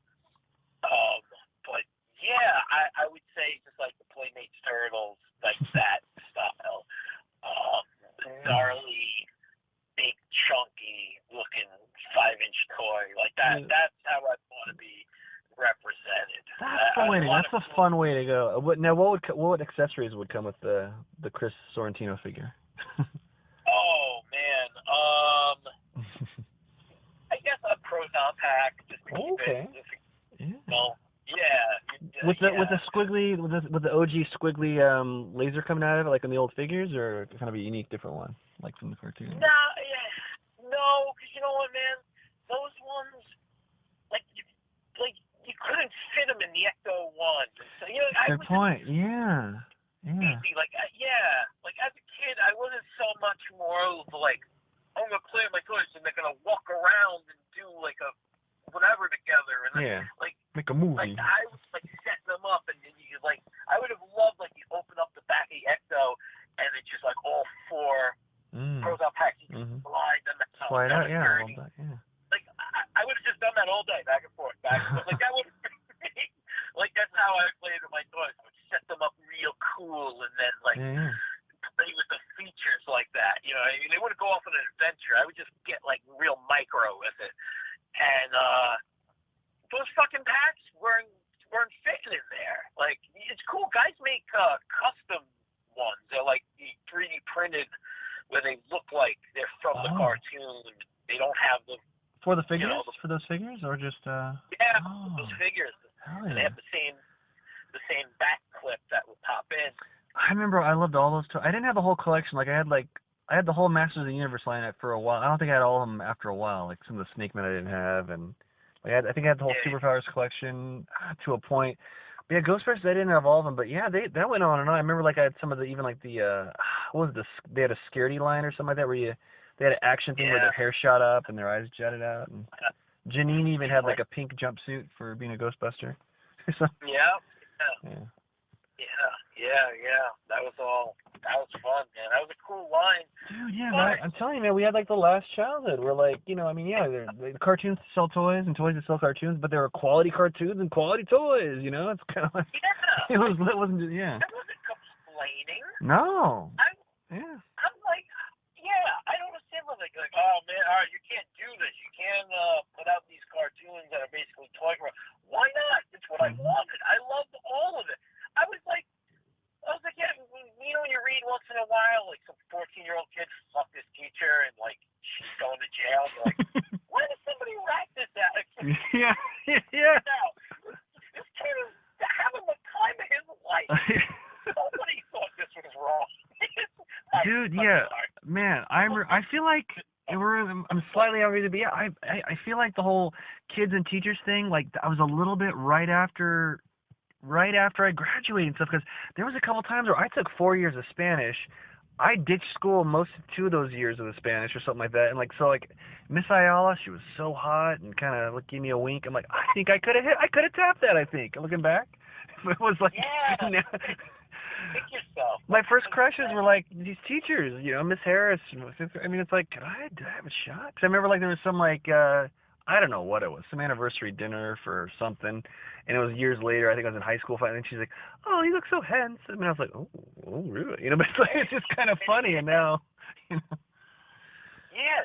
But yeah, I would say just like the Playmates Turtles, like that style. Gnarly, big, chunky looking 5-inch toy. Like that. That's how I want to be represented. That's the way. That's a fun way to go. Now, what accessories would come with the Chris Sorrentino figure? Oh man, I guess a proton pack just to keep it. With the squiggly, with the OG squiggly laser coming out of it, like in the old figures, or kind of a unique, different one, like from the cartoon. No, because you know what, man, those ones, like you couldn't fit them in the Ecto one. So Good point. Yeah. Like as a kid, I wasn't so much more of like, I'm gonna play with my toys and they're gonna walk around and do like a whatever together and like make a movie. Like I was like setting them up and then you like I would have loved like you open up the back of the Ecto and it's just like all four fly it out, yeah. journey. Well, yeah. Like, I would have just done that all day, back and forth, back and forth. Like, that would have been me. Like, that's how I played with my toys. I would set them up real cool and then, like, play with the features like that. You know, I mean, they wouldn't go off on an adventure. I would just get, like, real micro with it. And those fucking packs weren't fitting in there. Like, it's cool. Guys make custom ones. They're, like, 3D printed where they look like they're from the cartoon. They don't have them. For the figures? You know, for those figures? Or just, Yeah, those figures. Hell And they have the same back clip that will pop in. I remember I loved all those toys. I didn't have the whole collection. Like, I had the whole Masters of the Universe line for a while. I don't think I had all of them after a while. Like, some of the Snake Men I didn't have. And like, I think I had the whole Superpowers collection to a point. But yeah, Ghostbusters, I didn't have all of them. But yeah, that went on and on. I remember, like, I had some of the, even like the, what was this? They had a Scaredy line or something like that where they had an action thing where their hair shot up and their eyes jutted out. And Janine even had like a pink jumpsuit for being a Ghostbuster. So, yeah. That was fun, man. That was a cool line. Dude, yeah, man, I'm telling you, man, we had like the last childhood. We're like, you know, I mean, yeah, the cartoons sell toys and toys that sell cartoons, but there were quality cartoons and quality toys, you know? It's kind of like, it wasn't just, I wasn't complaining. No. I'm like, I don't understand what like, oh man, all right, you can't do this. You can't put out these cartoons that are basically toy. Why not? It's what I wanted. I loved all of it. I was like, yeah, you know, you read once in a while, like some 14-year-old kid fucked his teacher and like she's going to jail. You're like, why did somebody write this out? Yeah. Now, this kid is having the time of his life. Nobody thought this was wrong. Dude, yeah, man, I feel like I'm slightly over but yeah, I feel like the whole kids and teachers thing, like I was a little bit right after I graduated and stuff, because there was a couple times where I took 4 years of Spanish. I ditched school most of 2 of those years of the Spanish or something like that, and like so like Miss Ayala, she was so hot and kind of like gave me a wink. I'm like, I think I could have tapped that. I think looking back, it was like. Pick yourself. My first crushes were like these teachers, you know, Miss Harris. I mean, it's like, do I have a shot? Because I remember like there was some like, I don't know what it was, some anniversary dinner for something, and it was years later. I think I was in high school finally, and she's like, oh, you look so handsome. And I was like, oh really? You know, but it's just kind of funny. And now, you know.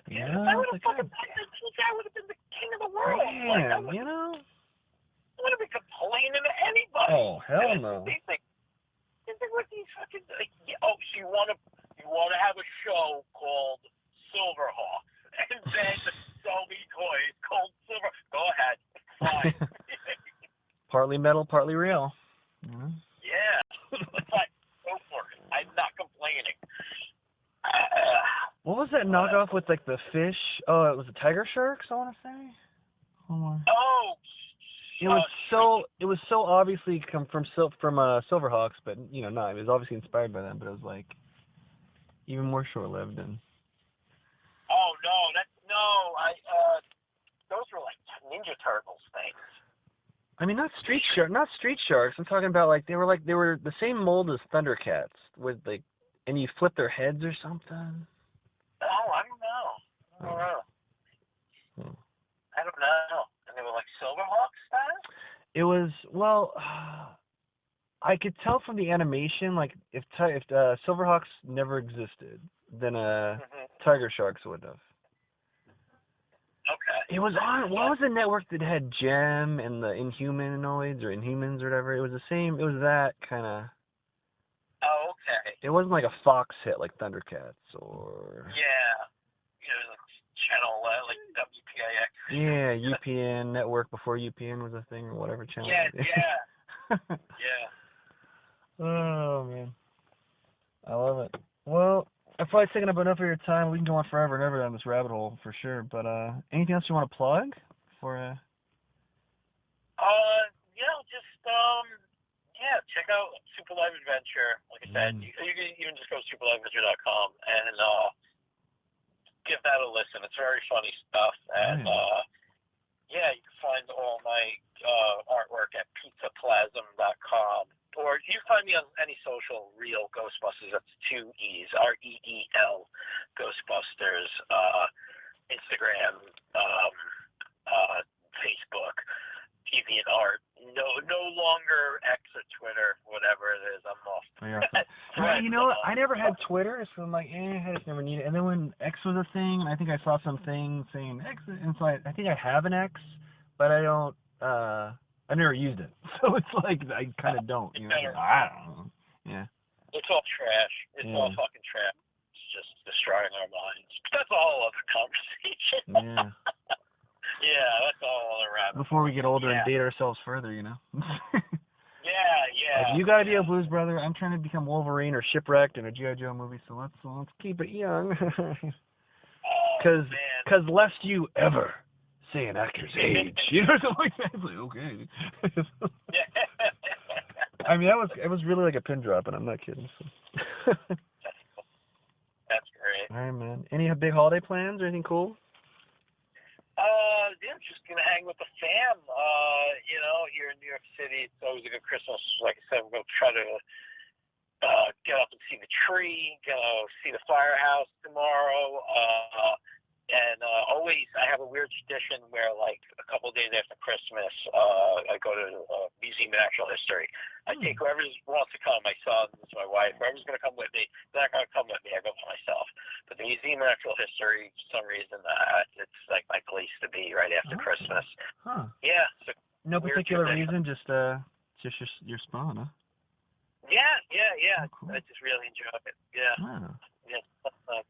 Yeah, I would have fucking I would have been the king of the world. Man, like, you know. I would have been complaining to anybody. Oh, hell no. What these fucking so you want to have a show called Silverhawks and then sell me toys called Silver? Go ahead, fine. Partly metal, partly real. Yeah, fine. Go for it. I'm not complaining. What was that knockoff with like the fish? Oh, it was the tiger sharks, I want to say. Hold on. Oh. It was so obviously come from Silverhawks, but you know, it was obviously inspired by them, but it was like even more short-lived and. Oh those were like Ninja Turtles things. I mean, not street sharks. I'm talking about like they were the same mold as Thundercats with like, and you flip their heads or something. Oh, I don't know. I don't know. And they were like Silverhawks style? It was, well, I could tell from the animation, like if Silverhawks never existed, then Tiger Sharks would have. Okay. It was on, what was the network that had Gem and the Inhumanoids or Inhumans or whatever? It was the same, it was that kind of. Oh, okay. It wasn't like a Fox hit like Thundercats or. Yeah. You know, channel like WPIX. Yeah, UPN network before UPN was a thing or whatever channel. Yeah. Oh man, I love it. Well, I've probably taken up enough of your time. We can go on forever and ever down this rabbit hole for sure. But anything else you want to plug for? Check out Super Live Adventure. Like I said, you can even just go to superliveadventure.com and give that a listen. It's very funny stuff. And you can find all my artwork at pizzaplasm.com. Or you can find me on any social, Real Ghostbusters. That's 2 E's, REEL Ghostbusters. longer X or Twitter, whatever it is. I'm off. Yeah, you know what? I never had Twitter, so I'm like, I just never need it. And then when X was a thing, and I think I saw something saying X, and so I think I have an X, but I don't. I never used it, so it's like I kind of don't. You know, I don't know. Yeah. It's all trash. It's all fucking trash. It's just destroying our minds. But that's a whole other conversation. Yeah. Yeah, that's all around. Before we get older and date ourselves further, you know. Yeah. Like, you gotta be a blues brother. I'm trying to become Wolverine or Shipwrecked in a G.I. Joe movie, so let's keep it young. Cause lest you ever say an actor's age, you know, something like that. It's like, okay. I mean, it was really like a pin drop, and I'm not kidding. So. That's great. All right, man. Any big holiday plans or anything cool? Yeah, just gonna hang with the fam. You know, here in New York City, it's always a good Christmas. Like I said, we're gonna try to get up and see the tree, go see the firehouse tomorrow. And always, I have a weird tradition where, like, a couple of days after Christmas, I go to Museum of Natural History. I take whoever wants to come, my son, my wife, whoever's going to come with me. They're not going to come with me. I go by myself. But the Museum of Natural History, for some reason, it's like my place to be right after Christmas. Huh. Yeah. So no particular reason, just your spawn, huh? Yeah. Oh, cool. I just really enjoy it. Yeah. Wow. Yeah. Oh,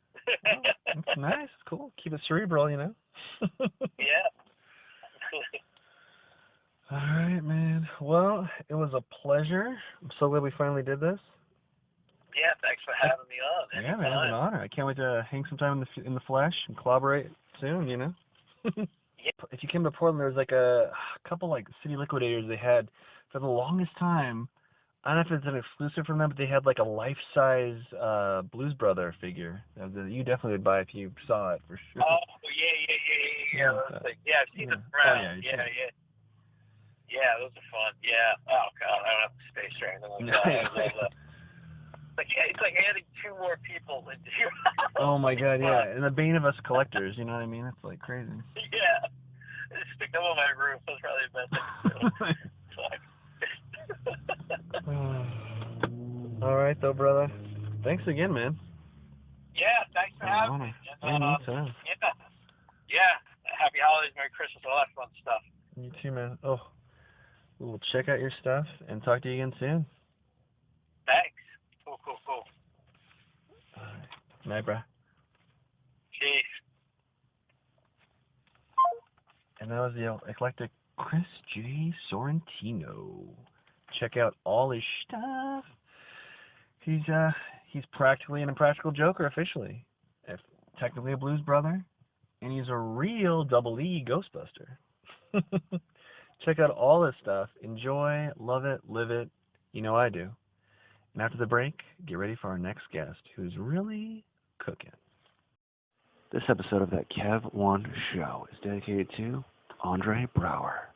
that's nice. Cool. Keep it cerebral, you know. Yeah. All right, man. Well, it was a pleasure. I'm so glad we finally did this. Yeah, thanks for having me on. Yeah, man, it's an honor. I can't wait to hang some time in the flesh and collaborate soon, you know. If you came to Portland, there was like a couple like city liquidators they had for the longest time. I don't know if it's an exclusive from them, but they had like a life-size Blues Brother figure. You definitely would buy if you saw it for sure. Oh yeah. I've seen them around. Yeah, those are fun. Yeah. Oh god, I don't have the space or anything like that. It's like adding 2 more people into your house. Oh my god, yeah. And the bane of us collectors, you know what I mean? It's like crazy. Yeah. Just stick them on my roof. That's probably the best thing to do. All right, though, brother. Thanks again, man. Yeah, thanks for having me. Anytime. Yeah. Happy holidays, Merry Christmas, all that fun stuff. You too, man. Oh, we'll check out your stuff and talk to you again soon. Thanks. Cool. All right. Night, bro. Peace. And that was the eclectic Chris J Sorrentino. Check out all his stuff. He's practically an Impractical Joker officially. Technically a blues brother, and he's a real double E Ghostbuster. Check out all his stuff. Enjoy, love it, live it. You know I do. And after the break, get ready for our next guest, who's really cooking. This episode of that Kev One Show is dedicated to Andre Brower.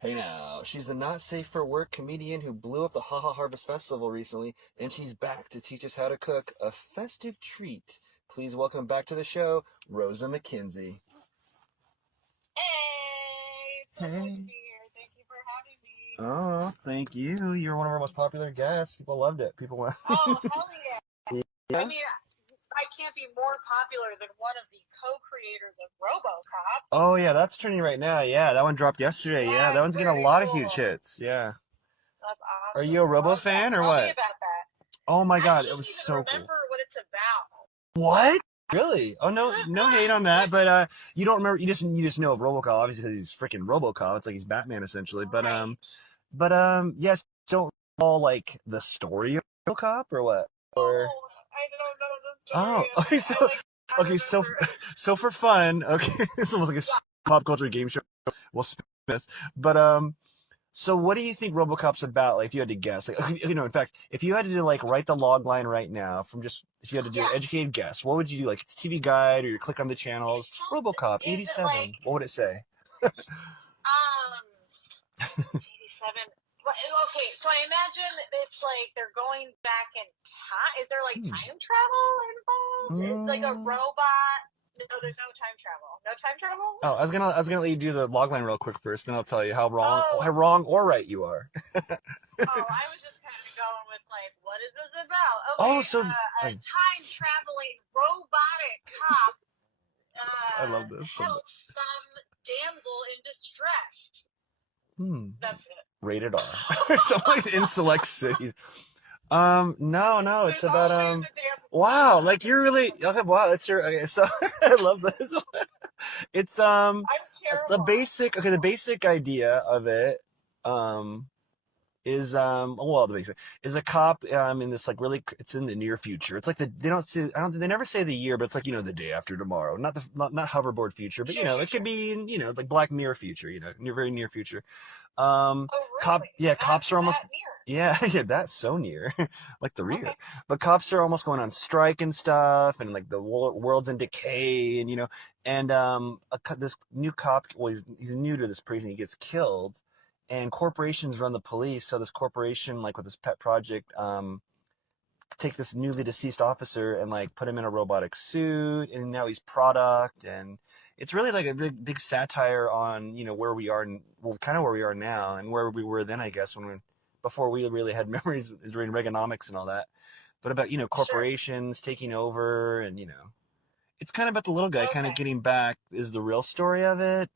Hey now, she's the not safe for work comedian who blew up the Haha Harvest Festival recently, and she's back to teach us how to cook a festive treat. Please welcome back to the show, Rosa McKenzie. Hey, Hey. here. Thank you for having me. Oh, thank you. You were one of our most popular guests. People loved it. People went. Oh, hell yeah. Yeah. I mean, I can't be more popular than one of the co-creators of RoboCop. Oh yeah, that's trending right now. Yeah, that one dropped yesterday. Yeah, that one's getting a lot of huge hits. Yeah. That's awesome. Are you a Robo fan or Tell what? me about that. Oh my god, I it was can't so even cool. remember what it's about. What? Really? Oh no hate on that. But you don't remember? You just know of RoboCop, obviously, because he's freaking RoboCop. It's like he's Batman essentially. Right. But yes, don't all like the story of RoboCop or what? Or I don't know the story. okay, so for fun, okay, it's almost like a pop culture game show. We'll spin this, but so what do you think RoboCop's about? Like, if you had to guess, like, you know, in fact, if you had to like write the log line right now from just if you had to do an educated guess, what would you do? Like, it's TV Guide, or you click on the channels, RoboCop 87. Like, what would it say? 87. Okay, so I imagine it's like they're going back in time. Is there like time travel involved? It's like a robot No, there's no time travel. No time travel? Oh, I was gonna let you do the logline real quick first, then I'll tell you how wrong Oh. or right you are. Oh, I was just kind of going with like, what is this about? Oh, Okay, so a time traveling robotic cop I love this. helps some damsel in distress. That's it. Rated R. Something like in select cities. No, it's There's about always a damsel. wow, like you're really okay, wow, that's your okay, so I love this. It's I'm the terrible. basic idea of it is well the basic is a cop in this like really it's in the near future. It's like they never say the year, but it's like the day after tomorrow. Not hoverboard future, but it could be like Black Mirror future, very near future. Oh, really? Cops are almost that near. yeah, that's so near, like the rear. Okay. But cops are almost going on strike and stuff, and like the world's in decay, and this new cop, well, he's new to this prison, he gets killed, and corporations run the police. So this corporation, like with this pet project, take this newly deceased officer and like put him in a robotic suit, and now he's product, and it's really like a big satire on where we are, kind of where we are now, and where we were then, I guess, before we really had memories during Reaganomics and all that, but about corporations taking over, and it's kind of about the little guy kind of getting back is the real story of it.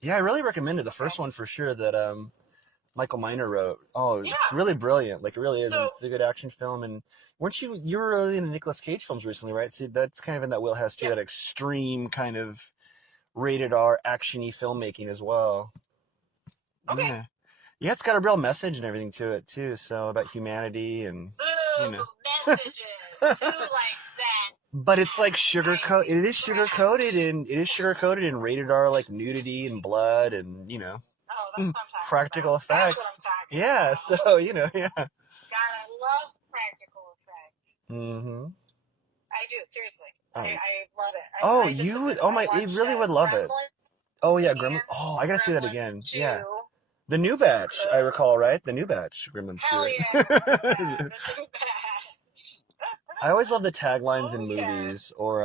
Yeah, I really recommend it. The first one for sure that Michael Miner wrote. Oh, it's really brilliant. Like it really is. And it's a good action film. And you were really into Nicolas Cage films recently, right? So that's kind of in that wheelhouse too, that extreme kind of rated R actiony filmmaking as well. Okay. Yeah, it's got a real message and everything to it too. So about humanity and messages. Who likes that? But it's like it is sugar coated and rated R, like nudity and blood and practical effects. Yeah, so yeah. God, I love practical effects. Mm-hmm. I do, seriously. I love it. You would. Oh my, you really would love it. Oh yeah, Gremlins. Oh, I gotta see that again. 2. Yeah. The new batch, I recall, right? The new batch, Gremlins 2. Hell yeah. The new batch. I always love the taglines in movies, or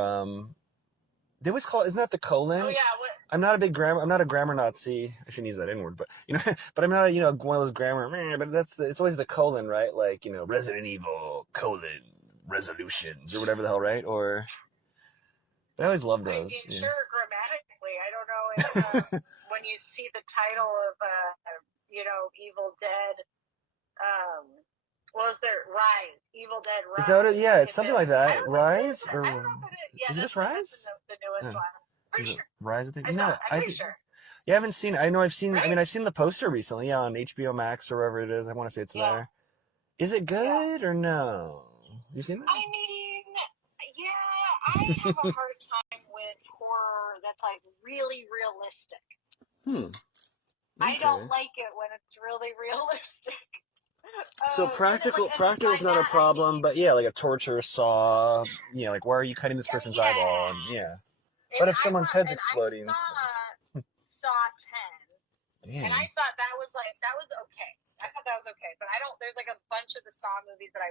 they always call isn't that the colon? Oh yeah. What? I'm not a grammar Nazi. I shouldn't use that N-word, but but I'm not one of those grammar. But it's always the colon, right? Like Resident Evil colon resolutions or whatever the hell, right? Or I always love those. I mean, sure, grammatically, I don't know if when you see the title of Evil Dead, what was there? Rise, Evil Dead Rise. Is that what it? Yeah, it's something like that. Rise or I don't know if it is. Yeah, is it just Rise? That's the newest one. Pretty sure. Rise, I think. I'm pretty sure. Yeah, I haven't seen. I know I've seen. Right? I mean, I've seen the poster recently. Yeah, on HBO Max or wherever it is. I want to say it's there. Is it good or no? You seen it? I mean, yeah, I have a hard time with horror that's like really realistic. I don't like it when it's really realistic. So practical is not a problem, but yeah, like a torture saw, like why are you cutting this person's eyeball? And but if someone's head's exploding. I saw 10. Damn. And I thought that was okay. I thought that was okay, but there's like a bunch of the Saw movies that I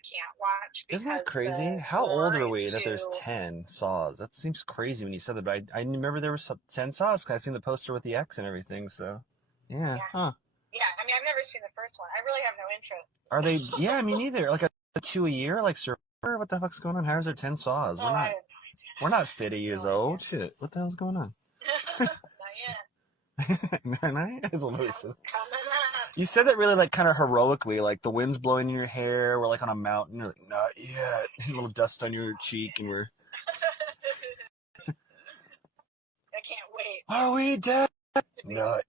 can't watch. Isn't that crazy? How old are we that there's 10 Saws? That seems crazy when you said that, but I remember there was 10 Saws because I've seen the poster with the X and everything, so yeah. Huh. Yeah, I mean, I've never seen the first one. I really have no interest. Are they? Yeah, me neither. Like a 2 a year, like Survivor? What the fuck's going on? How is there 10 Saws? We're not 50 years old. Shit, what the hell's going on? Not yet. Not yet? You said that really like kind of heroically, like the wind's blowing in your hair. We're like on a mountain. You're like, not yet. A little dust on your cheek, and we're. I can't wait. Are we dead? Not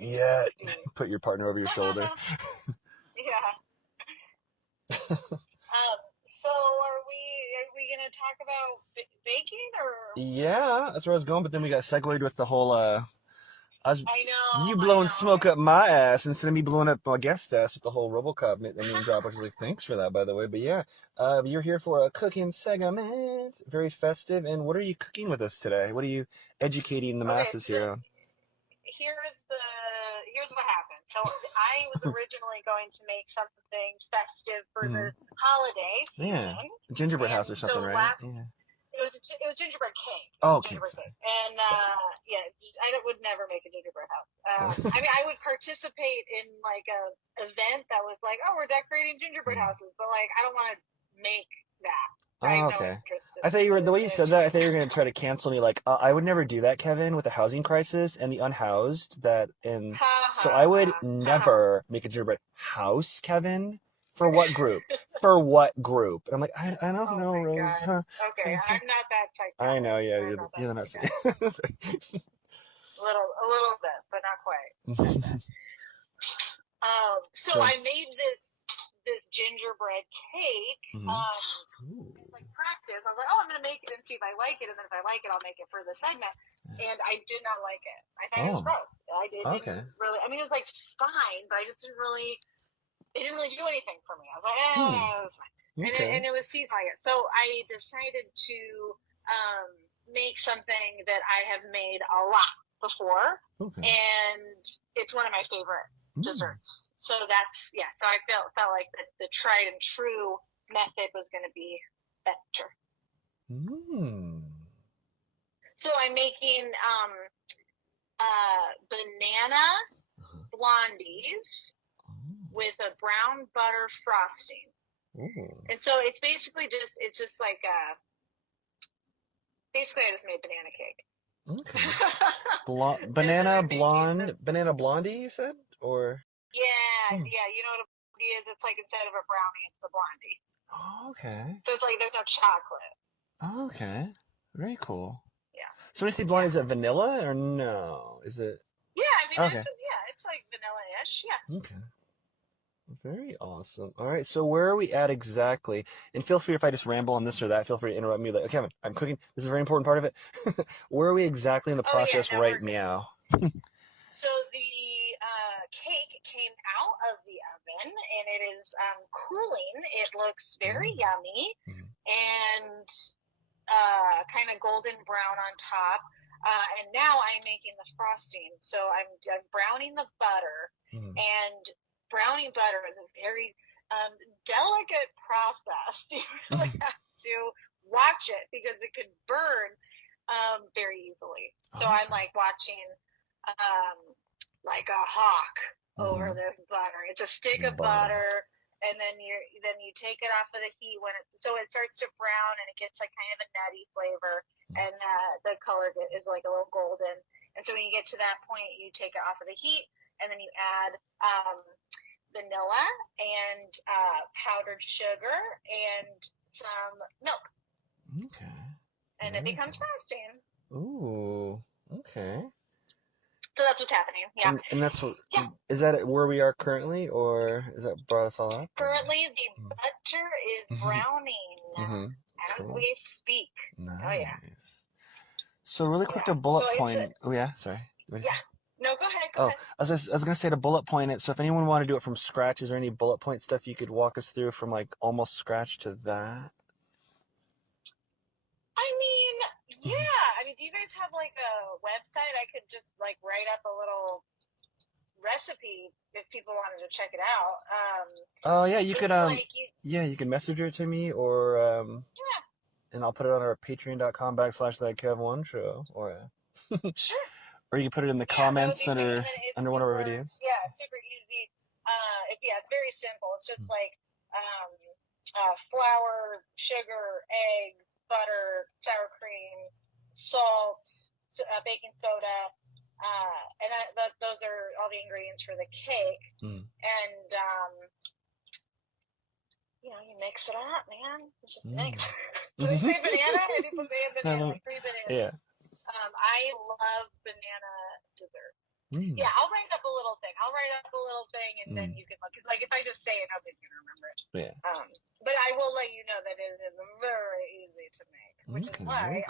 yet. Put your partner over your shoulder. Yeah. So are we gonna talk about baking or? Yeah, that's where I was going, but then we got segued with the whole I know. You blowing smoke up my ass instead of me blowing up my guest ass with the whole RoboCop name drop, which is like, thanks for that, by the way. But yeah, you're here for a cooking segment, very festive. And what are you cooking with us today? What are you educating the masses here on? Here's what happened. So I was originally going to make something festive for the holiday season. Yeah, gingerbread house or something, right? It was it was gingerbread cake. Oh, okay. Gingerbread cake. And yeah, I would never make a gingerbread house. I mean, I would participate in like a event that was like, oh, we're decorating gingerbread houses, but like I don't want to make that. Oh, okay. I thought you were, the way you said that, I thought you were going to try to cancel me. Like, I would never do that, Kevin, with the housing crisis and the unhoused. So I would never make a gingerbread house, Kevin. For what group? For what group? And I'm like, I don't know, Rose. Okay, I'm not that type. I know, yeah, you're not. A little bit, but not quite. So I made this gingerbread cake. Like practice. I was like, oh, I'm gonna make it and see if I like it, and then if I like it, I'll make it for the segment. And I did not like it. I thought it was gross. Didn't really. I mean, it was like fine, but I just didn't really. It didn't really do anything for me. I was like, it was fine. And it was sea fire. So I decided to make something that I have made a lot before, and it's one of my favorite desserts. So so I felt like the tried and true method was going to be better. So I'm making banana blondies with a brown butter frosting. And so it's basically just like basically I just made banana cake. Banana blondie, you said? Or yeah, you know what a blondie is? It's like instead of a brownie, it's a blondie. Oh, okay. So it's like there's no chocolate. Oh, okay. Very cool. Yeah. So when you say blondie, is it vanilla or no? Is it? Yeah, I mean, it's like vanilla-ish. Yeah. Okay. Very awesome. All right, so where are we at exactly? And feel free if I just ramble on this or that, feel free to interrupt me. Like, Kevin, I'm cooking. This is a very important part of it. Where are we exactly in the process right now? So the cake came out of the oven, and it is cooling. It looks very yummy and kind of golden brown on top. And now I'm making the frosting. So I'm browning the butter, and browning butter is a very delicate process. You really have to watch it because it could burn very easily. So I'm like watching like a hawk over this butter. It's a stick of butter, and then you take it off of the heat when it starts to brown, and it gets like kind of a nutty flavor, and the color is like a little golden. And so when you get to that point, you take it off of the heat, and then you add vanilla and powdered sugar and some milk. Okay. And it becomes frosting. Ooh. Okay. So that's what's happening. Yeah. And that's what is that where we are currently, or is that brought us all up? Currently, the butter is browning as we speak. Nice. Oh yeah. So really quick to bullet point. Oh yeah, sorry. Yeah. No, go ahead. Go ahead. I was gonna say to bullet point it. So if anyone want to do it from scratch, is there any bullet point stuff you could walk us through from like almost scratch to that? I mean, yeah. I mean, do you guys have like a website? I could just like write up a little recipe if people wanted to check it out. Oh yeah, you could you can message it to me, or and I'll put it on our patreon.com/thatkev1show, or sure. Or you can put it in the comments under one of our videos. Yeah, it's super easy. It's very simple. It's just like flour, sugar, eggs, butter, sour cream, salt, baking soda, and those are all the ingredients for the cake. And you mix it up, man. It's just mix. Did I say banana? I did say banana. Like 3 bananas. Yeah. I love banana dessert. Yeah, I'll write up a little thing. And then you can look. Like if I just say it, nobody's gonna remember it. Yeah. But I will let you know that it is very easy to make, which is why I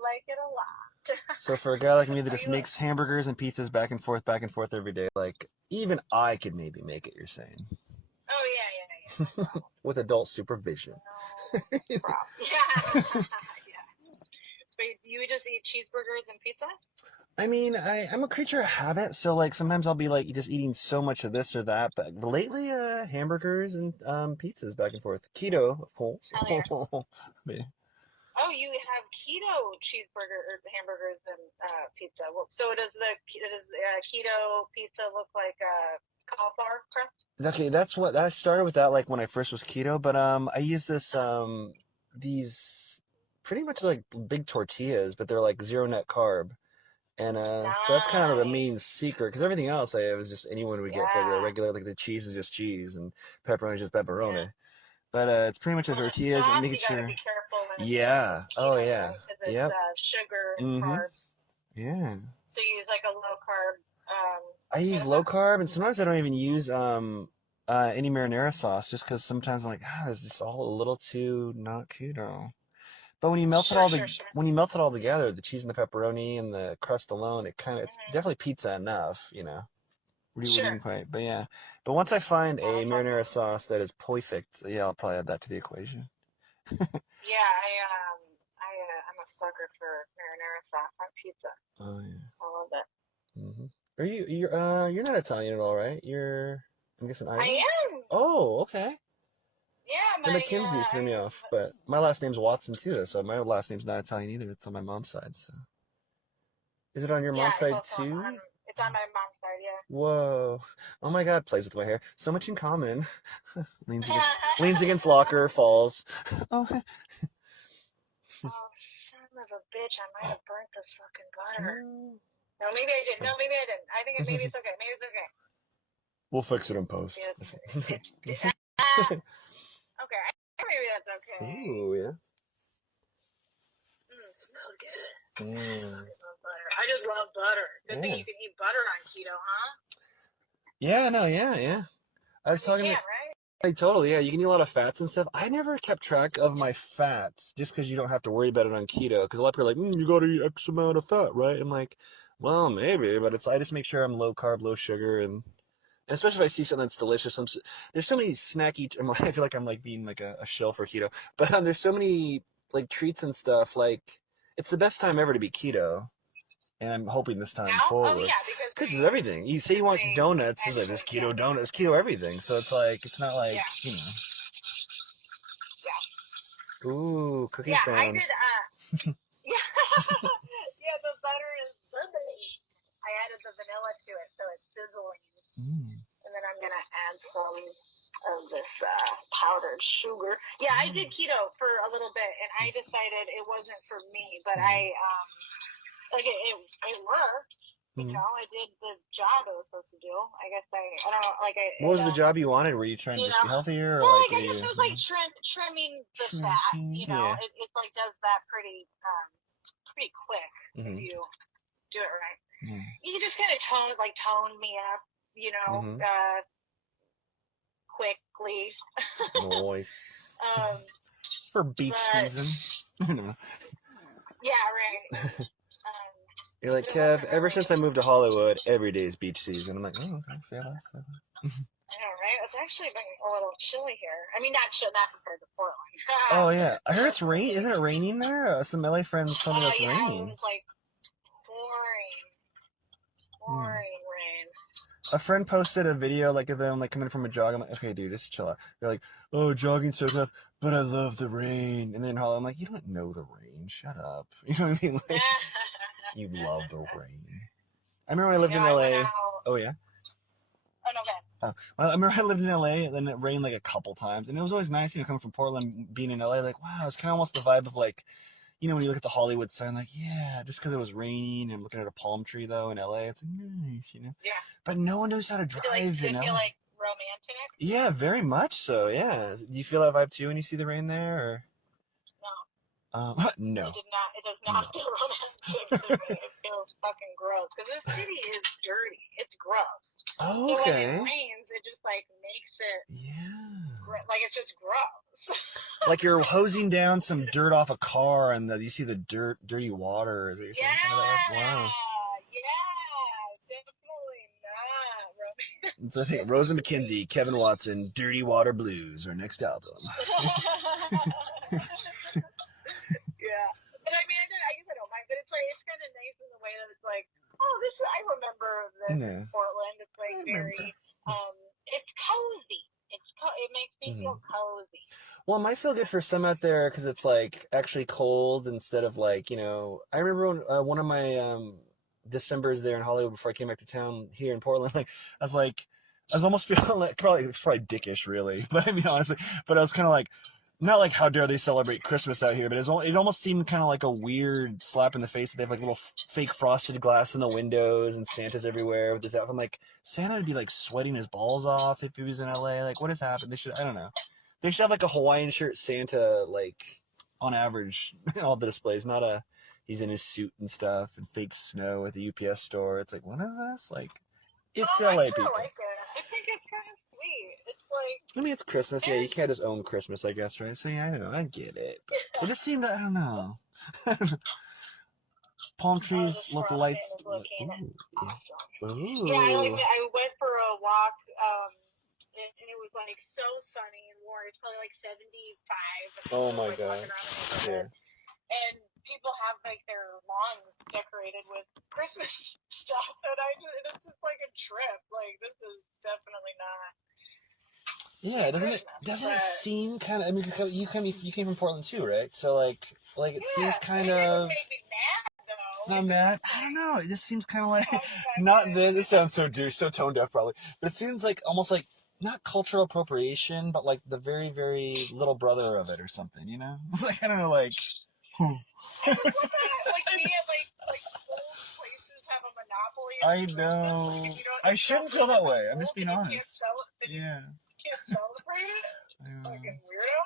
like it a lot. So for a guy like me that just makes hamburgers and pizzas back and forth every day, like even I could maybe make it. You're saying? Oh yeah. No with adult supervision. No yeah. So you would just eat cheeseburgers and pizza? I mean, I'm a creature of habit, so like sometimes I'll be like just eating so much of this or that, but lately hamburgers and pizzas back and forth. Keto, of course. Oh, yeah. Oh oh, you have keto cheeseburger or hamburgers and pizza. Well, so does keto pizza look like cauliflower crust? Okay, that's what I started with that like when I first was keto, but I use this these pretty much like big tortillas, but they're like zero net carb. And so that's kind of the main Nice. secret, because everything else I was just anyone would get for the Yeah. regular, like the cheese is just cheese and pepperoni is just pepperoni. Yeah. But it's pretty much the Well, the tortillas and sauce making you gotta sure. be careful Yeah. with Oh keto, yeah. right? Because it's Yep. sugar and Mm-hmm. carbs. Yeah. So you use like a low carb. I use low carb, and sometimes I don't even use any marinara sauce, just because sometimes I'm like, it's just all a little too not keto. But when you melt it all when you melt it all together, the cheese and the pepperoni and the crust alone, it's definitely pizza enough, you know. We didn't quite, but yeah. But once I find a marinara sauce that is perfect, yeah, I'll probably add that to the equation. Yeah, I'm a sucker for marinara sauce on pizza. Oh yeah. I love it. Mm-hmm. You're not Italian at all, right? I'm guessing Irish. I am. Oh, okay. Yeah, The McKenzie threw me off, but my last name's Watson too, though, so my last name's not Italian either. It's on my mom's side. So, is it on your mom's side too? It's on my mom's side, yeah. Whoa! Oh my God! Plays with my hair. So much in common. leans against locker, falls. Oh. Oh, son of a bitch! I might have burnt this fucking butter. No, maybe I didn't. I think maybe it's okay. Maybe it's okay. We'll fix it in post. Okay, maybe that's okay. Ooh, yeah. Smells good. Mm. I just love butter. Good thing you can eat butter on keto, huh? Yeah, no, yeah. I was talking right? Totally, yeah. You can eat a lot of fats and stuff. I never kept track of my fats, just because you don't have to worry about it on keto. Because a lot of people are like, you got to eat X amount of fat, right? I'm like, well, maybe, but I just make sure I'm low carb, low sugar, and especially if I see something that's delicious. There's so many snacky. I feel like I'm like being like a shill for keto, but there's so many like treats and stuff. Like it's the best time ever to be keto, and I'm hoping this time forward. Oh yeah, because it's everything. You say you want donuts, it's like this keto donuts, keto everything. So it's like it's not like you know. Yeah. Ooh, cookie sounds. I did. Yeah. Yeah, the butter is bubbly. I added the vanilla to it, so it's sizzling. And then I'm gonna add some of this powdered sugar. Yeah, I did keto for a little bit, and I decided it wasn't for me. But I it worked. You know, I did the job I was supposed to do. I guess I don't know. What was the job you wanted? Were you trying to just be healthier? Or well, I guess it was like trimming the fat. You know, it like does that pretty quick if you do it right. You can just kind of tone me up. You know, quickly. Nice. For beach season. Yeah, right. You're like, Kev, ever since I moved to Hollywood, every day is beach season. I'm like, oh, okay, say less. I know, right? It's actually been a little chilly here. I mean, not compared to Portland. Oh, yeah. I heard it's rain. Isn't it raining there? Some LA friends told me it's raining. It was like pouring rain. A friend posted a video like of them like coming from a jog. I'm like, okay, dude, just chill out. They're like, oh, jogging's so tough, but I love the rain. And then Holly, I'm like, you don't know the rain. Shut up. You know what I mean? Like, you love the rain. I remember when I lived in LA. Oh yeah. Oh no, well, I remember I lived in LA, and then it rained like a couple times, and it was always nice, you know, coming from Portland, being in LA. Like, wow, it's kind of almost the vibe of like, you know, when you look at the Hollywood sign, like, yeah, just because it was raining and looking at a palm tree though in LA, it's like, nice, you know. Yeah. But no one knows how to drive. Did it feel like romantic? Yeah, very much so. Yeah. Do you feel that vibe too when you see the rain there? Or? No. No. It does not feel romantic to me. It feels fucking gross because this city is dirty. It's gross. Oh, okay. So when it rains, it just like makes it. Yeah. Like it's just gross. Like you're hosing down some dirt off a car, and you see the dirty water. Is it yeah. Wow. Yeah. Definitely not romantic. So I think Rosa McKenzie, Kevin Watson, Dirty Water Blues, our next album. Yeah, but I mean, I guess I don't mind. But it's like it's kind of nice in the way that it's like, oh, I remember this in Portland. It's like very, it's cozy. It makes me feel cozy. Well, it might feel good for some out there because it's like actually cold instead of like, I remember when one of my Decembers there in Hollywood before I came back to town here in Portland, like I was almost feeling like it's probably dickish really, but I mean honestly, but I was kind of like not like how dare they celebrate Christmas out here, but it almost seemed kind of like a weird slap in the face that they have like little fake frosted glass in the windows and Santa's everywhere with this outfit. I'm like, Santa would be like sweating his balls off if he was in LA. Like, what has happened? I don't know. They should have like a Hawaiian shirt Santa, like on average in all the displays, not a he's in his suit and stuff and fake snow at the UPS store. It's like, what is this? Like, it's I LA kinda people. like it. I think it's kind of sweet. It's like. I mean, it's Christmas. Yeah, you can't just own Christmas, I guess, right? So yeah, I know, I get it. But it just seemed, I don't know. Palm trees, This with the frosting lights. is looking Ooh. awesome. Ooh. Yeah, I went for a walk, and it was like so sunny and warm. It's probably like 75. Oh my Like, god. walking around the neighborhood. Yeah. And people have like their lawns decorated with Christmas stuff, and it's just like a trip. Like, this is definitely not. Yeah, doesn't it seem kind of? I mean, you came from Portland too, right? So like it seems kind of. It made me mad though. Not mad. I don't know. It just seems kind of like not this. It sounds so douche, so tone deaf, probably. But it seems like almost like not cultural appropriation, but like the very, very little brother of it or something. You know? Like I don't know, like. Like me at like old places have a monopoly. I know. Like, I shouldn't feel that way. I'm just being honest. Yeah. You can't celebrate it. Fucking weirdo.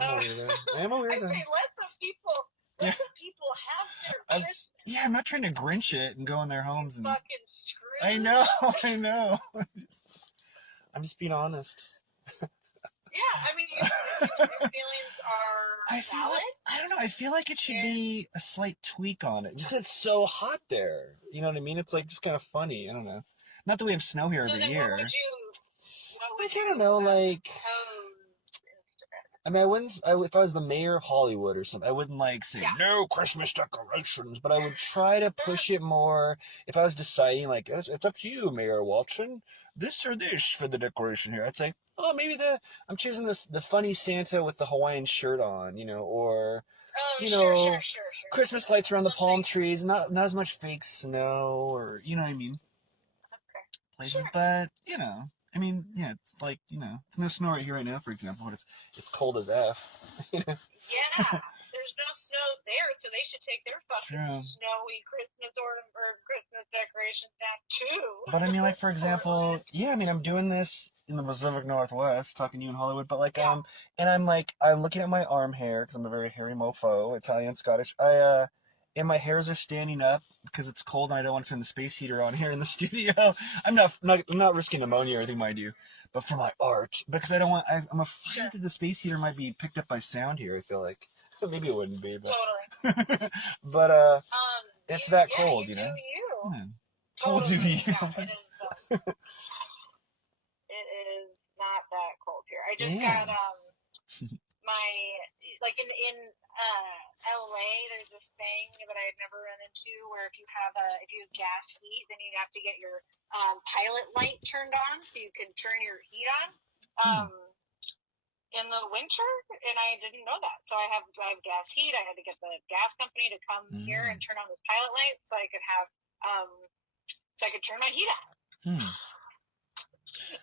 I am a weirdo. I say let the people have their Christmas. Yeah, I'm not trying to Grinch it and go in their homes and. Fucking screw. I know. I'm just being honest. Yeah, I mean, your feelings are valid. I don't know. I feel like it should be a slight tweak on it. Just it's so hot there. You know what I mean? It's like just kind of funny. I don't know. Not that we have snow here every year. I don't know. Like, I mean, if I was the mayor of Hollywood or something, I wouldn't like say no Christmas decorations, but I would try to push it more. If I was deciding, like, it's up to you, Mayor Watson, this or this for the decoration here, I'd say, oh, maybe I'm choosing the funny Santa with the Hawaiian shirt on, or sure. Christmas lights around the palm trees, not as much fake snow, or you know what I mean. Okay. Places, but I mean, yeah, it's like, it's no snow right here right now, for example, but it's cold as F. Yeah, there's no snow there, so they should take their fucking snowy Christmas or Christmas decorations down too. But I mean, like, for example, I mean, I'm doing this in the Pacific Northwest, talking to you in Hollywood, but like, and I'm looking at my arm hair, because I'm a very hairy mofo, Italian, Scottish, and my hairs are standing up because it's cold and I don't want to turn the space heater on here in the studio. I'm not risking pneumonia or anything, mind you, but for my art, because I'm afraid that the space heater might be picked up by sound here. I feel like maybe it wouldn't be, but totally. but it's that cold, you know. Cold to you. It is not that cold here. I just got my in LA, there's this thing that I had never run into where if you have gas heat, then you have to get your pilot light turned on so you can turn your heat on in the winter, and I didn't know that. So I have gas heat. I had to get the gas company to come here and turn on this pilot light so I could have so I could turn my heat on.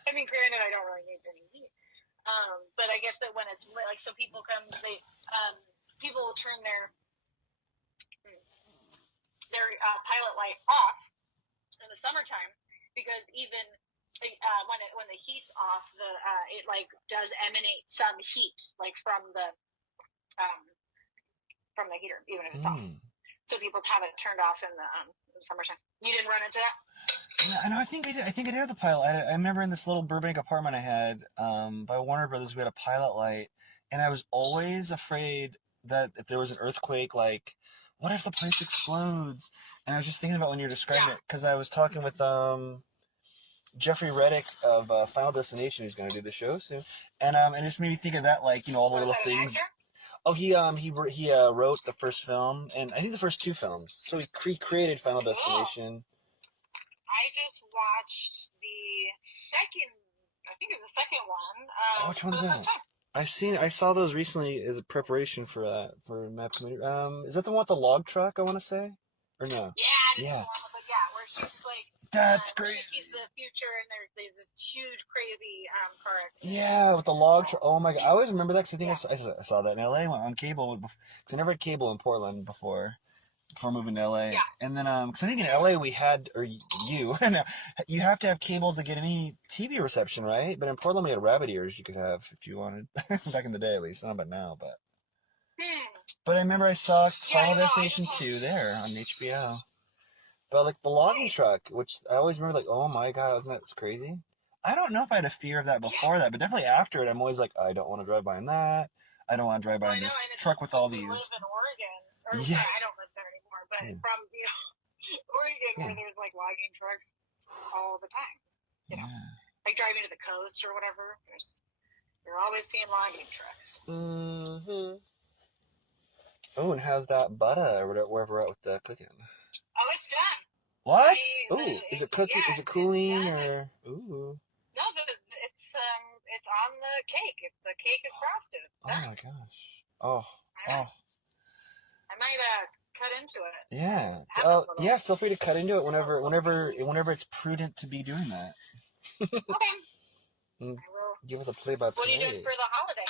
I mean, granted, I don't really need any heat. But I guess that when it's like, so people come, people will turn their pilot light off in the summertime because even when the heat's off, it like does emanate some heat like from the heater, even if it's off. So people have it turned off in the summertime. You didn't run into that? No, I think I did. I think I did have the pilot. I remember in this little Burbank apartment I had by Warner Brothers, we had a pilot light, and I was always afraid that if there was an earthquake, like, what if the place explodes? And I was just thinking about when you're describing it, because I was talking with Jeffrey Reddick of Final Destination, who's going to do the show soon, and it just made me think of that, like, all the little things. Oh, he wrote the first film, and I think the first two films. So he created Final Destination. I just watched the second. I think it was the second one. Which one's that? I saw those recently as a preparation for map committee. Is that the one with the log truck? I want to say, or no? Yeah, it's Yeah. the one with where she's like, That's crazy. she's the future, and there's this huge, crazy car accident. Yeah, with the log truck. Oh my god, I always remember that because I think I saw that in LA on cable because I never had cable in Portland before moving to LA. Yeah. And then because I think in LA we had, or you you have to have cable to get any TV reception, right? But in Portland we had rabbit ears you could have if you wanted back in the day at least. I don't know about now, but. But I remember I saw Final Destination 2 there on HBO. But like the logging truck, which I always remember, like, oh my god, wasn't that crazy? I don't know if I had a fear of that before that, but definitely after it, I'm always like, I don't want to drive by in that. I don't want to drive by in this truck with all these. I live in Oregon. Yeah. I don't live there anymore, but from Oregon, where there's like logging trucks all the time. You know, like driving to the coast or whatever. You're always seeing logging trucks. Mm-hmm. Oh, and how's that butter or wherever we're at with the cooking? Oh, it's done. What? Ooh, is it cooking? Yeah, is it cooling or? Ooh. No, it's on the cake. The cake is frosted. It's done. Oh my gosh. Oh. I might cut into it. Yeah. Oh, yeah. Feel free to cut into it whenever it's prudent to be doing that. Okay. Give us a play-by-play. What are you doing for the holiday?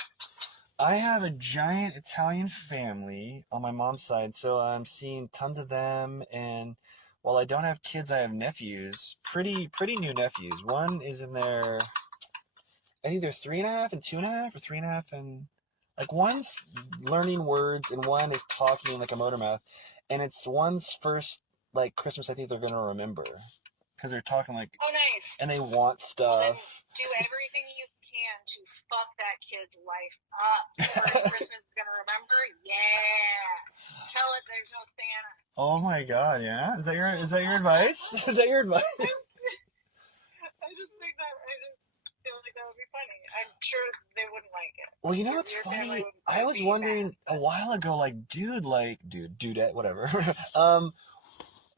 I have a giant Italian family on my mom's side, so I'm seeing tons of them. And while I don't have kids, I have nephews. Pretty new nephews. One is in their, I think they're 3.5 and 2.5, or 3.5 and like one's learning words and one is talking like a motor mouth. And it's one's first like Christmas I think they're gonna remember because they're talking like. Oh, nice. And they want stuff. Well, then do everything you can to fuck that kid's life up. First Christmas is gonna remember. Yeah. Tell it there's no Santa. Oh my god, yeah? Is that your advice? Is that your advice? I just feel like that would be funny. I'm sure they wouldn't like it. Well, you know what's funny? I was wondering a while ago, like, dudette, whatever.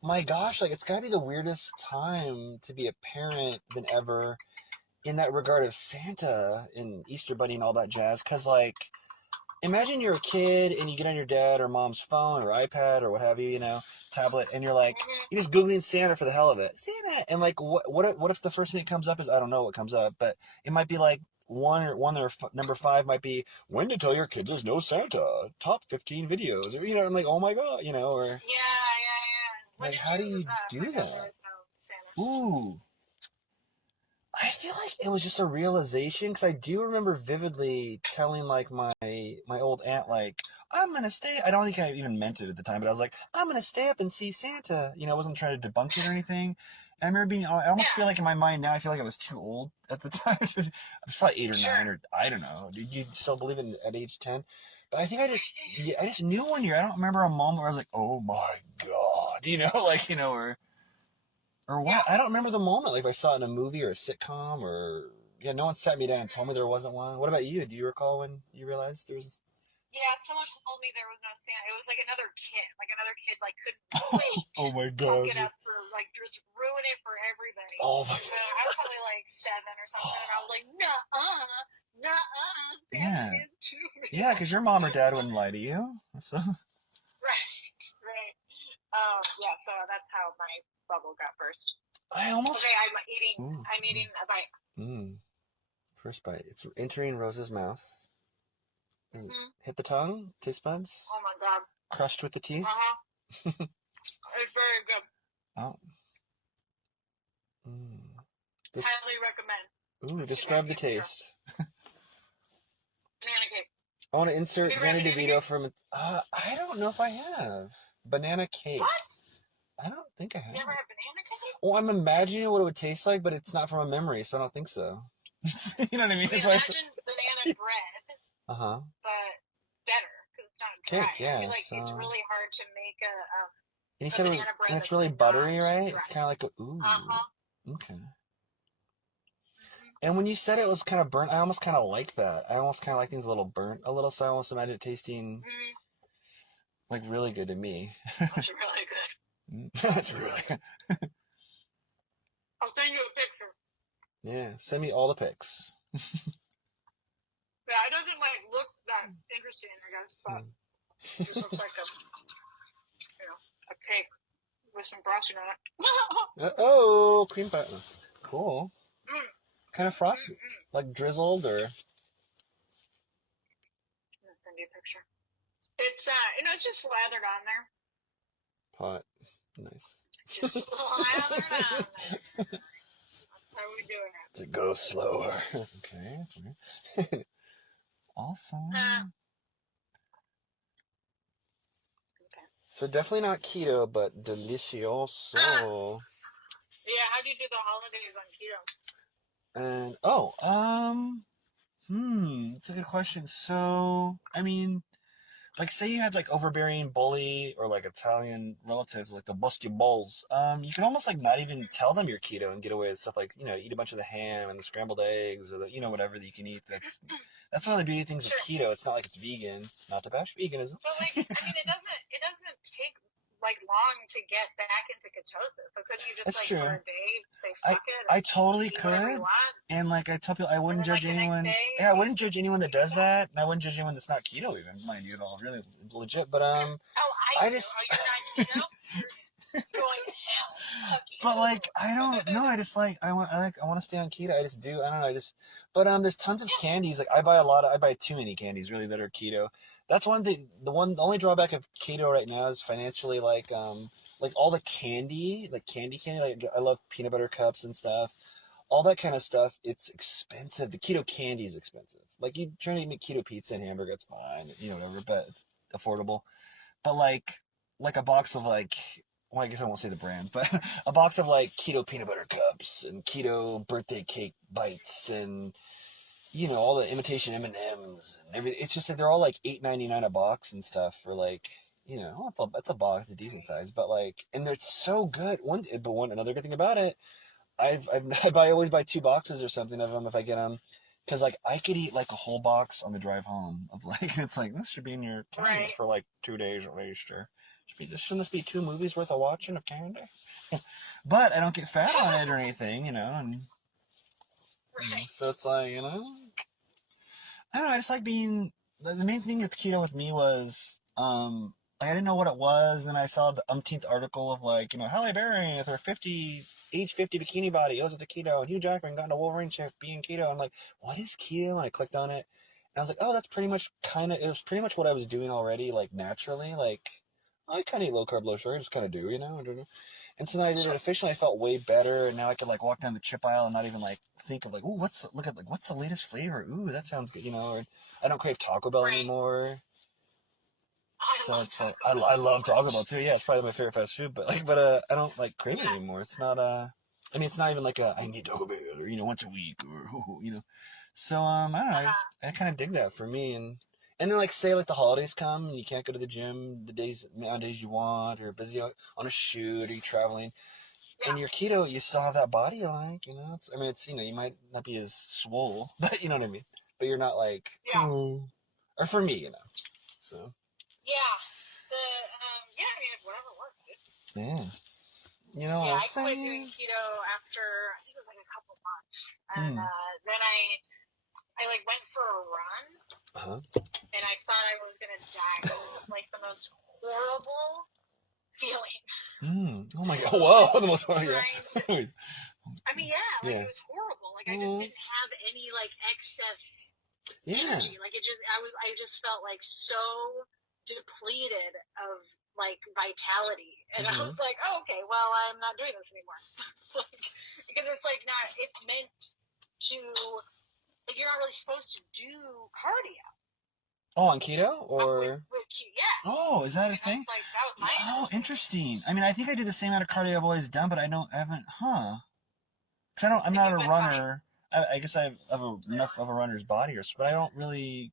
My gosh, like, it's gotta be the weirdest time to be a parent than ever in that regard of Santa and Easter Bunny and all that jazz. Cause like, imagine you're a kid and you get on your dad or mom's phone or iPad or what have you, tablet, and you're like, you're just Googling Santa for the hell of it. Santa! And like, what if the first thing that comes up is, I don't know what comes up, but it might be like, number 5 might be, when to tell your kids there's no Santa, top 15 videos, or, I'm like, oh my god, or. Yeah. Like, how do you do that? Ooh. I feel like it was just a realization, because I do remember vividly telling, like, my old aunt, like, I'm going to stay. I don't think I even meant it at the time, but I was like, I'm going to stay up and see Santa. I wasn't trying to debunk it or anything. And I remember I almost feel like in my mind now, I feel like I was too old at the time. I was probably 8 or 9, or I don't know. Did you still believe it at age 10? But I think I just knew one year. I don't remember a moment where I was like, oh my God, or what? I don't remember the moment. Like if I saw it in a movie or a sitcom or, no one sat me down and told me there wasn't one. What about you? Do you recall when you realized there was? Yeah, someone told me there was no Santa. It was like another kid. Like couldn't wait. Oh my God. Get up for just ruin it for everybody. Oh my. I was probably like 7 or something, and I was like, nuh-uh. Yeah. Yeah, because your mom or dad wouldn't lie to you. So. Right. Yeah. So that's how my bubble got burst. I almost. Okay, I'm eating a bite. First bite. It's entering Rose's mouth. Hit the tongue, taste buds. Oh my God. Crushed with the teeth. It's very good. Oh. Highly recommend. Ooh, describe the taste. Banana cake. I want to insert Danny DeVito from. I don't know if I have banana cake. What? I don't think I have. You never had banana cake? Well, I'm imagining what it would taste like, but it's not from a memory, so I don't think so. You know what I mean? It's like banana bread. But better because it's not dry. Cake, yeah. I feel like it's really hard to make a. And you said it was, and it's really buttery, right? It's kind of like a ooh. Okay. And when you said it was kind of burnt, I almost kind of like that. I almost kind of like things a little burnt, a little. So I almost imagine it tasting like really good to me. That's really good. That's really good. I'll send you a picture. Yeah, send me all the pics. Yeah, it doesn't like look that interesting, I guess, but it just looks like a cake with some frosting on it. Oh, cream pie. Cool. Kind of frosted, like drizzled or. I'll send you a picture. It's it's just slathered on there. Hot. Nice. Just slathered on there. That's how we do it. To go slower. Okay. Awesome. Okay. So definitely not keto, but delicioso. Yeah, how do you do the holidays on keto? And it's a good question. So, I mean, like say you had like overbearing bully or like Italian relatives, like the busty balls, you can almost like not even tell them you're keto and get away with stuff like, eat a bunch of the ham and the scrambled eggs or the, whatever that you can eat. That's one of the beauty things with keto. It's not like it's vegan, not to bash veganism. But like, I mean, it doesn't take like long to get back into ketosis. So couldn't you just That's true. For a day say fuck it? I totally could. And like I tell people, I wouldn't judge anyone. I wouldn't judge anyone that does that, and I wouldn't judge anyone that's not keto, even mind you, at all. Really legit. But I just. Oh, you're not keto. You're going to hell. Fuck you. But like I don't know. I just like I want to stay on keto. I just do. I don't know. But there's tons of candies. Like I buy too many candies really that are keto. That's one thing. The only drawback of keto right now is financially. Like all the candy, like candy. Like I love peanut butter cups and stuff. All that kind of stuff. It's expensive. The keto candy is expensive. Like you trying to make keto pizza and hamburger, it's fine. Whatever. But it's affordable. But like a box of like. Well, I guess I won't say the brand, but a box of like keto peanut butter cups and keto birthday cake bites and all the imitation M&Ms and everything. It's just that they're all like $8.99 a box and stuff for like it's a box, it's a decent size, but like and they're so good. Another good thing about it, I always buy 2 boxes or something of them if I get them. Because like I could eat like a whole box on the drive home of like it's like this should be in your calendar for like 2 days at least. Or shouldn't this be 2 movies worth of watching of candy? But I don't get fat on it or anything, and so it's like I don't know. I just like being the main thing with keto with me was I didn't know what it was, and I saw the umpteenth article of like Halle Berry with her age 50 bikini body goes into keto, and Hugh Jackman got into Wolverine chick being keto. I'm like, what is keto? And I clicked on it, and I was like, oh, that's pretty much it was pretty much what I was doing already, like naturally, like I kind of eat low carb, low sugar, I just kind of do, And so then I did it officially. I felt way better, and now I could like walk down the chip aisle and not even like think of like, ooh, what's the latest flavor? Ooh, that sounds good, Or I don't crave Taco Bell anymore. So it's like I love Taco Bell too. Yeah, it's probably my favorite fast food. But I don't like crave it anymore. It's not I mean, it's not even like I need Taco Bell or once a week or So I don't know. I kind of dig that for me. And then like say like the holidays come and you can't go to the gym on days you want, or you're busy on a shoot, or you're traveling. And your keto, you still have that body, like it's you might not be as swole, but you know what I mean. But you're not like or for me, So. Yeah. I mean, whatever works. Yeah. I quit doing keto after I think it was like a couple months, and then I like went for a run, and I thought I was gonna die. It was like the most horrible feeling. Oh my god! Whoa, the most horrible. I mean, it was horrible. Like I just didn't have any like excess energy. Like I just felt like so depleted of like vitality, and I was like, oh, okay, well, I'm not doing this anymore. Because it's like it's meant to, like, you're not really supposed to do cardio. Oh, on keto or with keto, yeah. Oh, is that a thing? Like, that was my interesting. I mean, I think I do the same amount of cardio I've always done, but I haven't, Because I'm not a runner. I guess I have enough of a runner's body, but I don't really.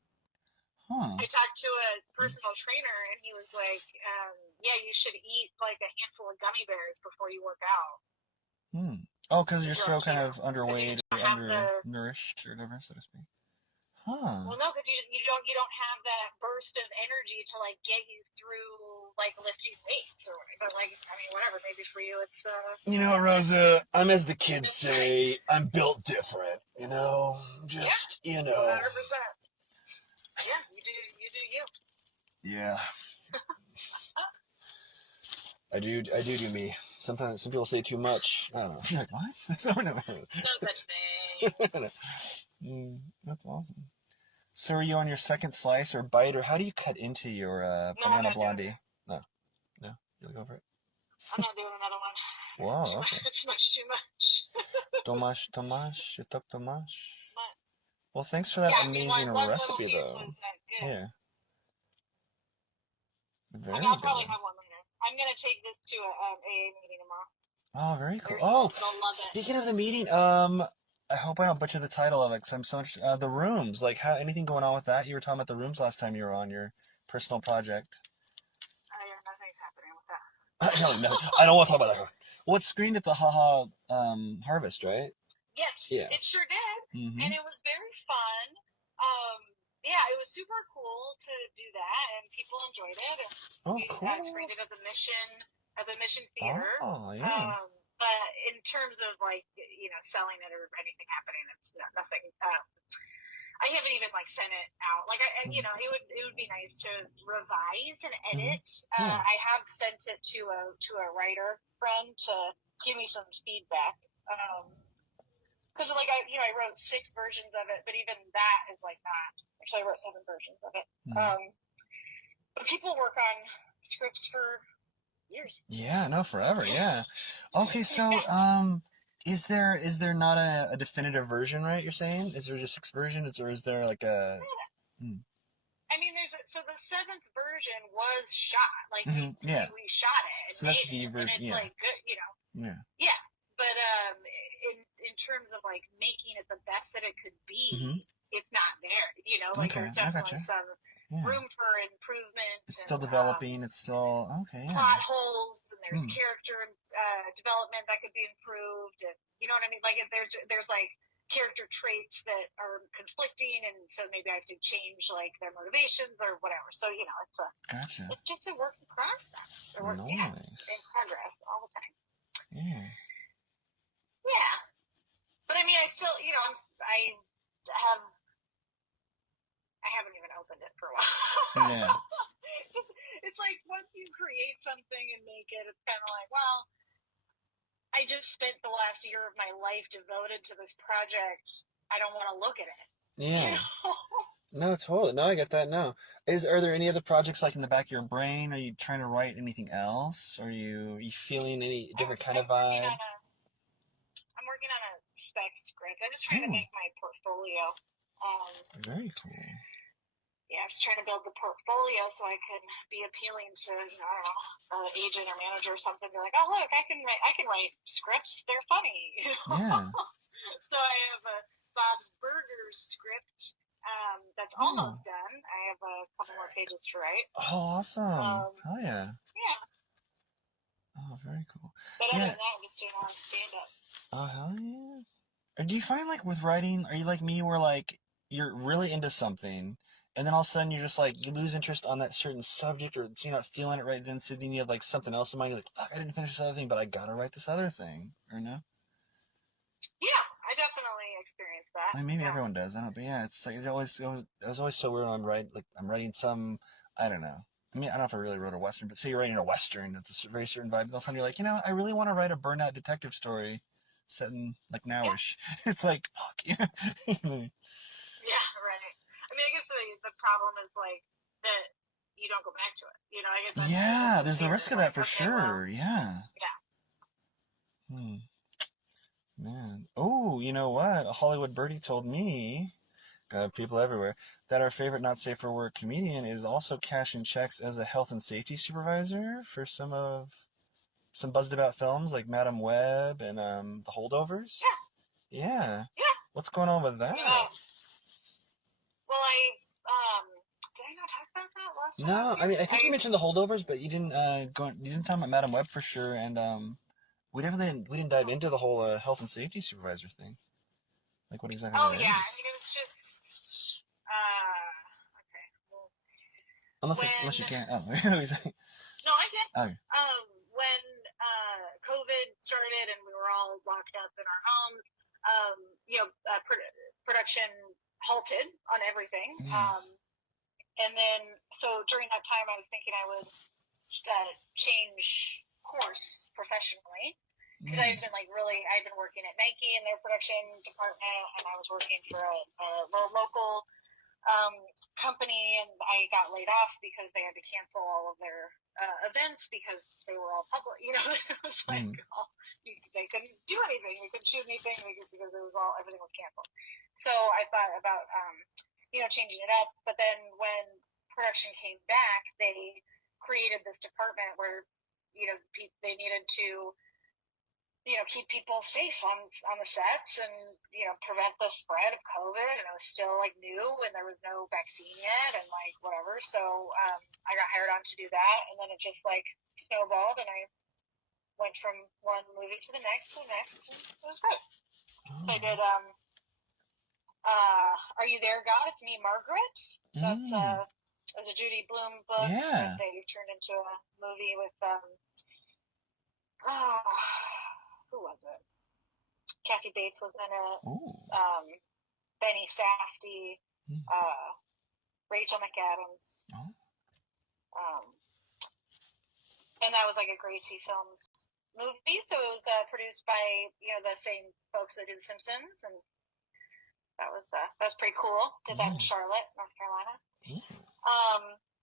I talked to a personal trainer, and he was like, you should eat like a handful of gummy bears before you work out. Oh, because you're so kind of underweight or undernourished or whatever, so to speak. Well, no, because you don't have that burst of energy to like get you through like lifting weights or whatever. But like, I mean, whatever. Maybe for you, it's. You know, Rosa, I'm as the kids say, I'm built different. Just 100%. Yeah, you do you. Yeah. I do me. Sometimes some people say too much. I don't know. You're like, what? No such thing. That's awesome. So are you on your second slice or bite, or how do you cut into your banana blondie? No, you'll go for it. I'm not doing another one. Wow, okay. It's much too much. Tomash, you took Tomash. Well, thanks for that amazing recipe, though. Yeah. Very I'll good. probably have one later. I'm gonna take this to a AA meeting tomorrow. Oh, very cool. Oh, speaking of the meeting, I hope I don't butcher the title of it because I'm so much the rooms. Like, how anything going on with that? You were talking about the rooms last time you were on your personal project. Nothing's happening with that. No, I don't want to talk about that. Well, it's screened at the Haha Harvest, right? Yes, yeah. It sure did, and it was very fun. Yeah, it was super cool to do that, and people enjoyed it. And we screened it at the Mission Theater. Oh, yeah. But in terms of like selling it or anything happening, it's nothing. I haven't even sent it out. It would be nice to revise and edit. I have sent it to a writer friend to give me some feedback. Because I wrote 6 versions of it, but even that is not. Actually, I wrote 7 versions of it. But people work on scripts for years. Yeah, no, forever. Yeah. Okay, so is there not a definitive version, right? You're saying is there just 6 versions, or is there like a? I mean, so the 7th version was shot. We shot it. So that's the version. And it's good, Yeah. Yeah, but in terms of making it the best that it could be, it's not there. There's definitely some room for improvement. It's still developing. It's still plot holes, and there's character development that could be improved. And you know what I mean? There's character traits that are conflicting, and so maybe I have to change their motivations or whatever. So it's just a work in process. In progress all the time. Yeah. Yeah, but I mean, I still, I haven't even opened it for a while. Yeah. It's once you create something and make it, it's kind of well, I just spent the last year of my life devoted to this project. I don't want to look at it. Yeah. No, totally. No, I get that now. Are there any other projects in the back of your brain? Are you trying to write anything else? Are you feeling any different kind of vibe? I'm working on a spec script. I'm just trying to make my portfolio. Very cool. Yeah, I'm just trying to build the portfolio so I can be appealing to, I don't know, an agent or manager or something. Be like, oh look, I can write scripts. They're funny. Yeah. So I have a Bob's Burgers script that's almost done. I have a couple more pages to write. Oh, awesome! Hell yeah. Yeah. Oh, very cool. But other than that, I'm just doing a lot of stand-up. Oh, hell yeah. Do you find with writing, are you like me, where you're really into something, and then all of a sudden you're just you lose interest on that certain subject, or you're not feeling it right then, so then you have something else in mind, you're like, fuck, I didn't finish this other thing, but I gotta write this other thing, or no? Yeah, I definitely experienced that. I mean, maybe everyone does, I don't know, but yeah, it was always so weird when I'm writing some, I don't know. I mean, I don't know if I really wrote a Western, but say you're writing a Western, that's a very certain vibe, and all of a sudden you're like, I really want to write a burnout detective story set in nowish. Yeah. It's fuck. Yeah, right. I mean, I guess the problem is that you don't go back to it. I guess there's the risk of that for sure. Well, yeah. Man. Oh, you know what? A Hollywood birdie told me, people everywhere, that our favorite not safe for work comedian is also cashing checks as a health and safety supervisor for some buzzed about films like Madam Web and the Holdovers. Yeah. What's going on with that? Well, did I not talk about that last time? No, I mean, I think you mentioned the Holdovers, but you didn't talk about Madam Web for sure, and we didn't dive into the whole health and safety supervisor thing. What exactly that is. Yeah, I mean, it was just okay. Well, unless you can't. Oh. No, I can. Okay. When COVID started and we were all locked up in our homes, production halted on everything. and then, so during that time, I was thinking I would change course professionally. Because I've been working at Nike in their production department, and I was working for a local company, and I got laid off because they had to cancel all of their events because they were all public. You know, it was like they couldn't do anything, they couldn't shoot anything because everything was canceled. So I thought about changing it up, but then when production came back, they created this department where they needed to keep people safe on the sets and, prevent the spread of COVID. And it was still like new and there was no vaccine yet and like whatever. So I got hired on to do that. And then it just like snowballed and I went from one movie to the next to the next. And it was great. So I did Are You There, God? It's Me, Margaret. That's it was a Judy Blume book that they turned into a movie with who was it? Kathy Bates was in it. Benny Safdie, Rachel McAdams. And that was like a Gracie Films movie. So it was produced by the same folks that do The Simpsons, and that was pretty cool. Did that in Charlotte, North Carolina.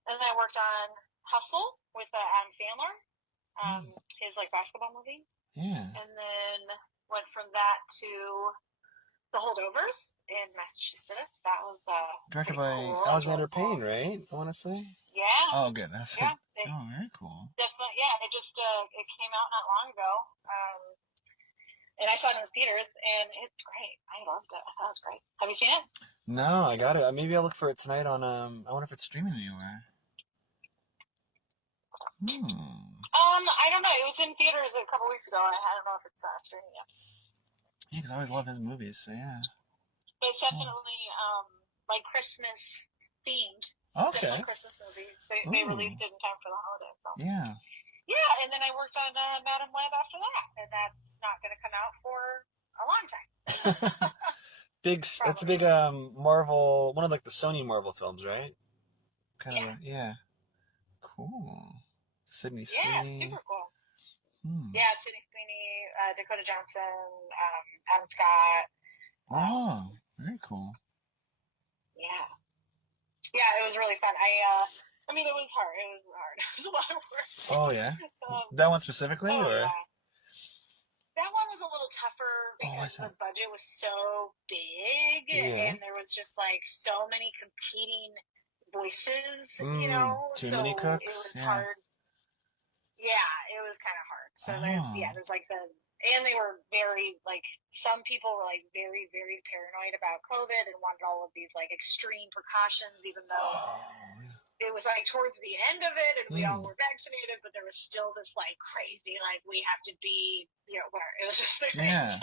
And then I worked on Hustle with Adam Sandler, his like basketball movie. Yeah. And then went from that to The Holdovers in Massachusetts. That was directed by cool. Alexander Payne, right? I want to say. Yeah. Oh, good. That's it. Oh, very cool. Definitely. Yeah. It just it came out not long ago. And I saw it in the theaters, and it's great. I loved it. I thought it was great. Have you seen it? No, I got it. Maybe I'll look for it tonight on. I wonder if it's streaming anywhere. I don't know. It was in theaters a couple weeks ago. I don't know if it's streaming yet. Yeah, because I always love his movies. So yeah. But it's definitely like Christmas themed. Okay. Definitely Christmas movies. They released it in time for the holidays. So. Yeah. Yeah, and then I worked on Madam Web after that, and that's not going to come out for a long time. That's a big Marvel, one of like the Sony Marvel films, right? Yeah. Cool. Sydney Sweeney. Yeah, super cool. Yeah, Sydney Sweeney, Dakota Johnson, Adam Scott. Oh, very cool. Yeah. Yeah, it was really fun. I mean, it was hard. It was hard. It was a lot of work. Oh, yeah? That one specifically? Or? Yeah. That one was a little tougher because the budget was so big, and there was just like so many competing voices, Too many cooks? It was hard. Yeah, it was kind of hard. So there's like and they were very, like, some people were like very, very paranoid about COVID and wanted all of these like extreme precautions, even though it was like towards the end of it and we all were vaccinated, but there was still this like crazy, like, we have to be, where it was just very intense.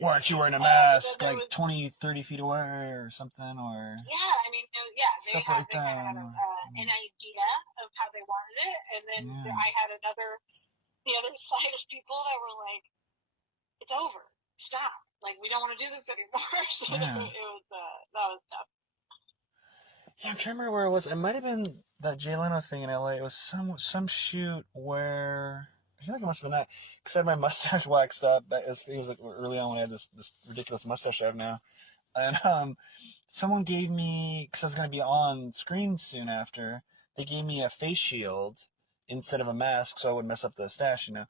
Why aren't you wearing a mask like 20, 30 feet away or something? Or yeah, I mean, they kind of had an idea of how they wanted it, and then I had the other side of people that were like, it's over, stop, like, we don't want to do this anymore. So it was that was tough. Yeah, I'm trying to remember where it was. It might have been that Jay Leno thing in LA. It was some shoot where I feel like it must have been that, because I had my mustache waxed up. It was like early on when I had this ridiculous mustache I have now, and someone gave me, because I was going to be on screen soon after, they gave me a face shield instead of a mask so I wouldn't mess up the stash, and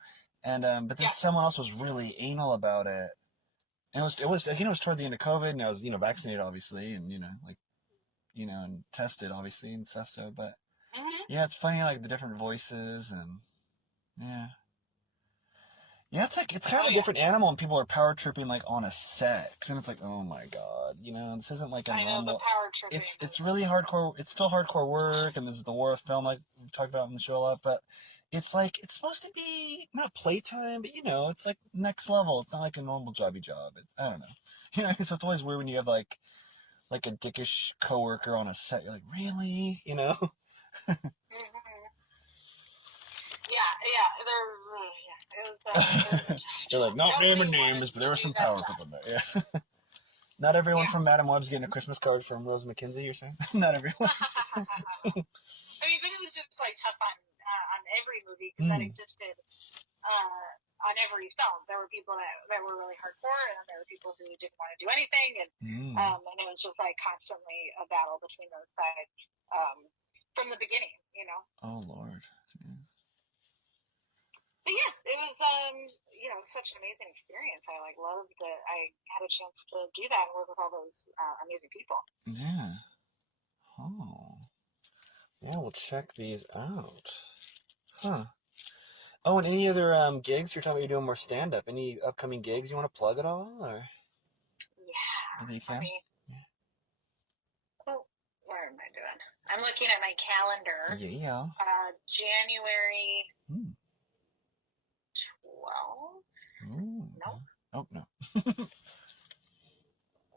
but then someone else was really anal about it, and it was I think it was toward the end of COVID, and I was vaccinated obviously, and and tested obviously and stuff. So, but yeah, it's funny like the different voices and it's like it's kind of a different animal, and people are power tripping like on a set, and it's like, oh my god, this isn't like a normal. It's really hardcore. It's still hardcore work, and this is the war of film, like we've talked about in the show a lot. But it's like it's supposed to be not playtime, but it's like next level. It's not like a normal jobby job. I don't know, so it's always weird when you have like a dickish coworker on a set. You're like, really, They're like, not naming names, but there were some power people in there. Yeah. Not everyone from Madam Web's getting a Christmas card from Rose McKenzie, you're saying? Not everyone. I mean, but it was just like tough on every movie because that existed on every film. There were people that were really hardcore, and there were people who didn't want to do anything, and it was just like constantly a battle between those sides from the beginning, you know. Oh Lord. Jeez. But yeah, it was such an amazing experience. I loved that I had a chance to do that and work with all those amazing people. Yeah. Oh. Yeah, we'll check these out. Huh. Oh, and any other gigs? You're talking about you're doing more stand-up. Any upcoming gigs you want to plug at all? Or? Yeah. You can? Well, what am I doing? I'm looking at my calendar. Yeah. January 12th? Nope. Oh, no.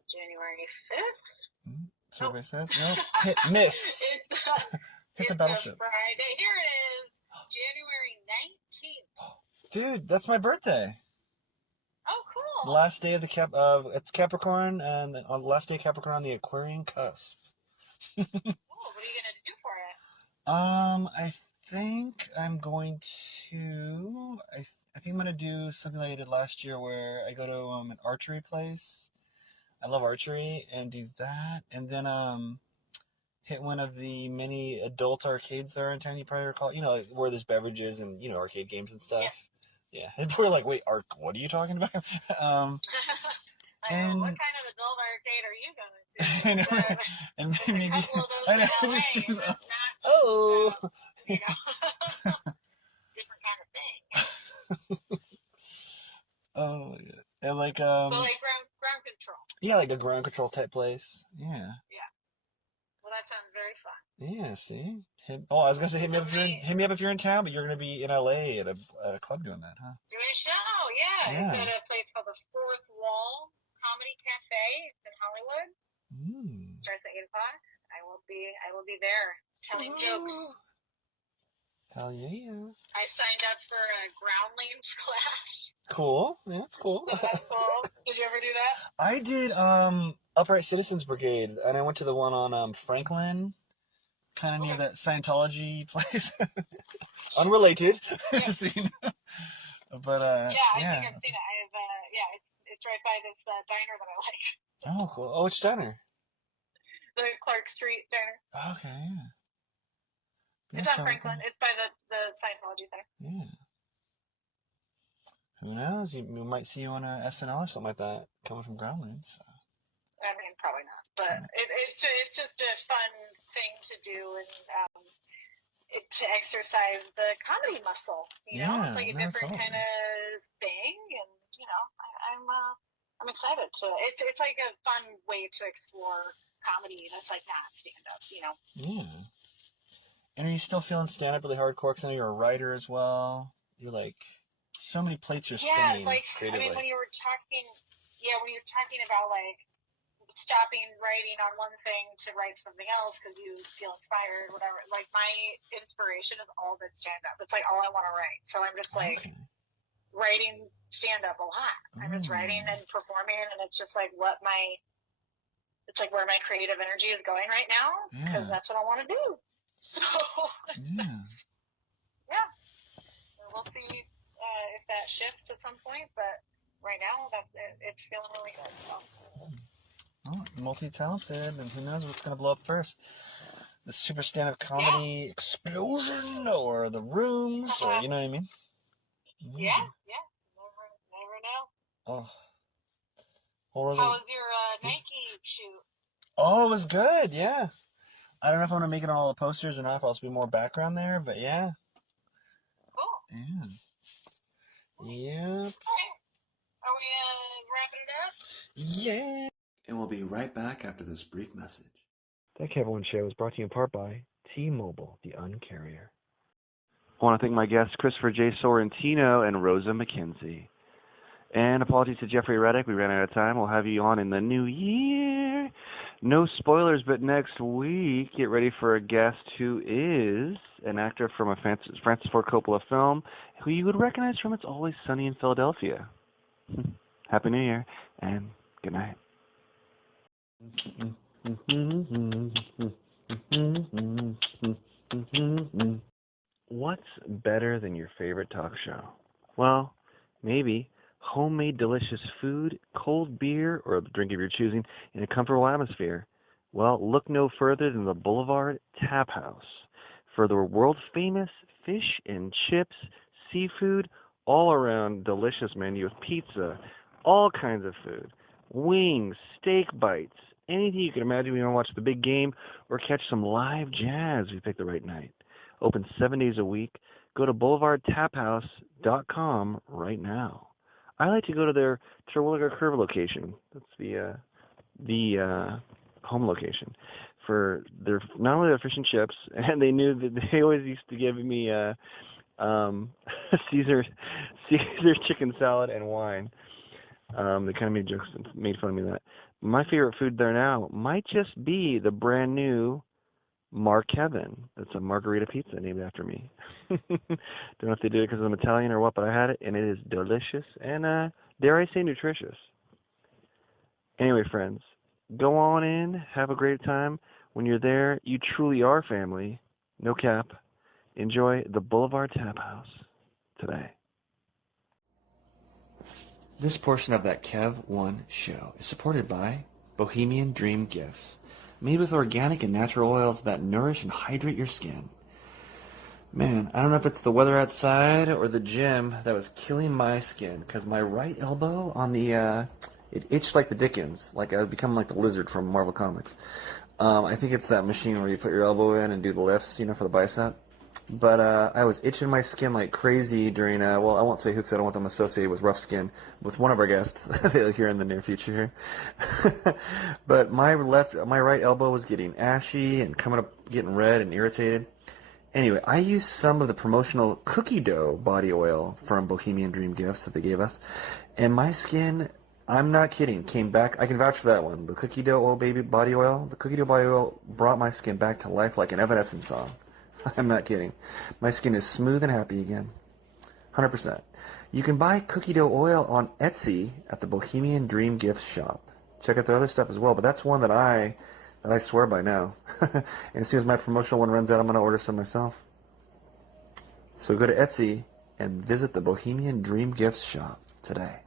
January 5th? That's what everybody says? No. Miss. Hit the battleship. Friday. Here it is. January 19th. Dude, that's my birthday. Oh, cool. Last day of the it's Capricorn, and on the last day of Capricorn on the Aquarian cusp. Cool. What are you gonna do for it? I think I'm going to. I think I'm gonna do something like I did last year, where I go to an archery place. I love archery, and do that, and then hit one of the many adult arcades there in town. You probably recall, where there's beverages and arcade games and stuff. Yeah. And we're like, wait, what are you talking about? And what kind of adult arcade are you going to? And maybe a couple of those in LA, different kind of thing. Oh yeah, and like so like ground control. Yeah, like a ground control type place. Yeah. Yeah. Well, that sounds very fun. Yeah. See. I was gonna say hit me up if you're in town, but you're gonna be in LA at a club doing that, huh? Doing a show, yeah. It's at a place called the Fourth Wall Comedy Cafe. It's in Hollywood. Starts at 8 o'clock. I will be there telling jokes. Hell yeah. I signed up for a groundlings class. Cool. Yeah, that's cool. So that's cool. Did you ever do that? I did Upright Citizens Brigade, and I went to the one on Franklin, kind of near that Scientology place. Unrelated. Yeah. Scene. But I think I've seen it. It's right by this diner that I like. Oh, cool. Oh, which diner? The Clark Street diner. Okay, yeah. It's on Franklin. It's by the Scientology Center. Yeah. Who knows? We might see you on a SNL or something like that, coming from Groundlands. So. I mean, probably not. But it's just a fun thing to do, and to exercise the comedy muscle. You know, it's like a different kind of thing, and I'm excited to. It's like a fun way to explore comedy that's like not stand up. Yeah. And are you still feeling stand up really hardcore? Because I know you're a writer as well. You're like so many plates you're spinning. Yeah, creatively. when you're talking about like stopping writing on one thing to write something else because you feel inspired, whatever. Like my inspiration is all been stand up. It's like all I want to write. So I'm just like writing stand up a lot. I'm just writing and performing, and it's just like where my creative energy is going right now because that's what I want to do. So yeah, we'll see if that shifts at some point, but right now it's feeling really good. So. Oh, multi-talented, and who knows what's gonna blow up first? The super stand-up comedy explosion, or the rooms, or you know what I mean? Yeah. Never know. Oh. How was your Nike shoot? Oh, it was good. Yeah. I don't know if I'm gonna make it on all the posters or not. If I'll be more background there, but yeah. Cool. Yeah. Yep. All right. Are we wrapping it up? Yeah. And we'll be right back after this brief message. That Kevin Show is brought to you in part by T-Mobile, the Uncarrier. I want to thank my guests, Christopher J Sorrentino and Rosa McKenzie. And apologies to Jeffrey Reddick. We ran out of time. We'll have you on in the new year. No spoilers, but next week, get ready for a guest who is an actor from a Francis Ford Coppola film who you would recognize from It's Always Sunny in Philadelphia. Happy New Year, and good night. What's better than your favorite talk show? Well, maybe homemade delicious food, cold beer, or a drink of your choosing in a comfortable atmosphere. Well, look no further than the Boulevard Tap House for the world-famous fish and chips, seafood, all-around delicious menu with pizza, all kinds of food, wings, steak bites, anything you can imagine when you want to watch the big game or catch some live jazz if you pick the right night. Open 7 days a week. Go to boulevardtaphouse.com right now. I like to go to their Terwilliger Curve location. That's the home location for their not only their fish and chips, and they knew that they always used to give me Caesar chicken salad and wine. They kind of made jokes and made fun of me that. My favorite food there now might just be the brand new Mark Kevin. It's a margarita pizza named after me. Don't know if they did it because I'm Italian or what, but I had it, and it is delicious and, dare I say, nutritious. Anyway, friends, go on in, have a great time. When you're there, you truly are family. No cap. Enjoy the Boulevard Tap House today. This portion of that Kev 1 show is supported by Bohemian Dream Gifts, made with organic and natural oils that nourish and hydrate your skin. Man, I don't know if it's the weather outside or the gym that was killing my skin, because my right elbow on the, it itched like the Dickens, like I was becoming like the lizard from Marvel Comics. I think it's that machine where you put your elbow in and do the lifts, for the bicep. But I was itching my skin like crazy during, well, I won't say who because I don't want them associated with rough skin, with one of our guests here in the near future here. But my right elbow was getting ashy and coming up, getting red and irritated. Anyway, I used some of the promotional cookie dough body oil from Bohemian Dream Gifts that they gave us, and my skin, I'm not kidding, came back. I can vouch for that one. The cookie dough oil body oil. The cookie dough body oil brought my skin back to life like an Evanescence song. I'm not kidding. My skin is smooth and happy again. 100%. You can buy cookie dough oil on Etsy at the Bohemian Dream Gifts shop. Check out their other stuff as well, but that's one that I swear by now. And as soon as my promotional one runs out, I'm going to order some myself. So go to Etsy and visit the Bohemian Dream Gifts shop today.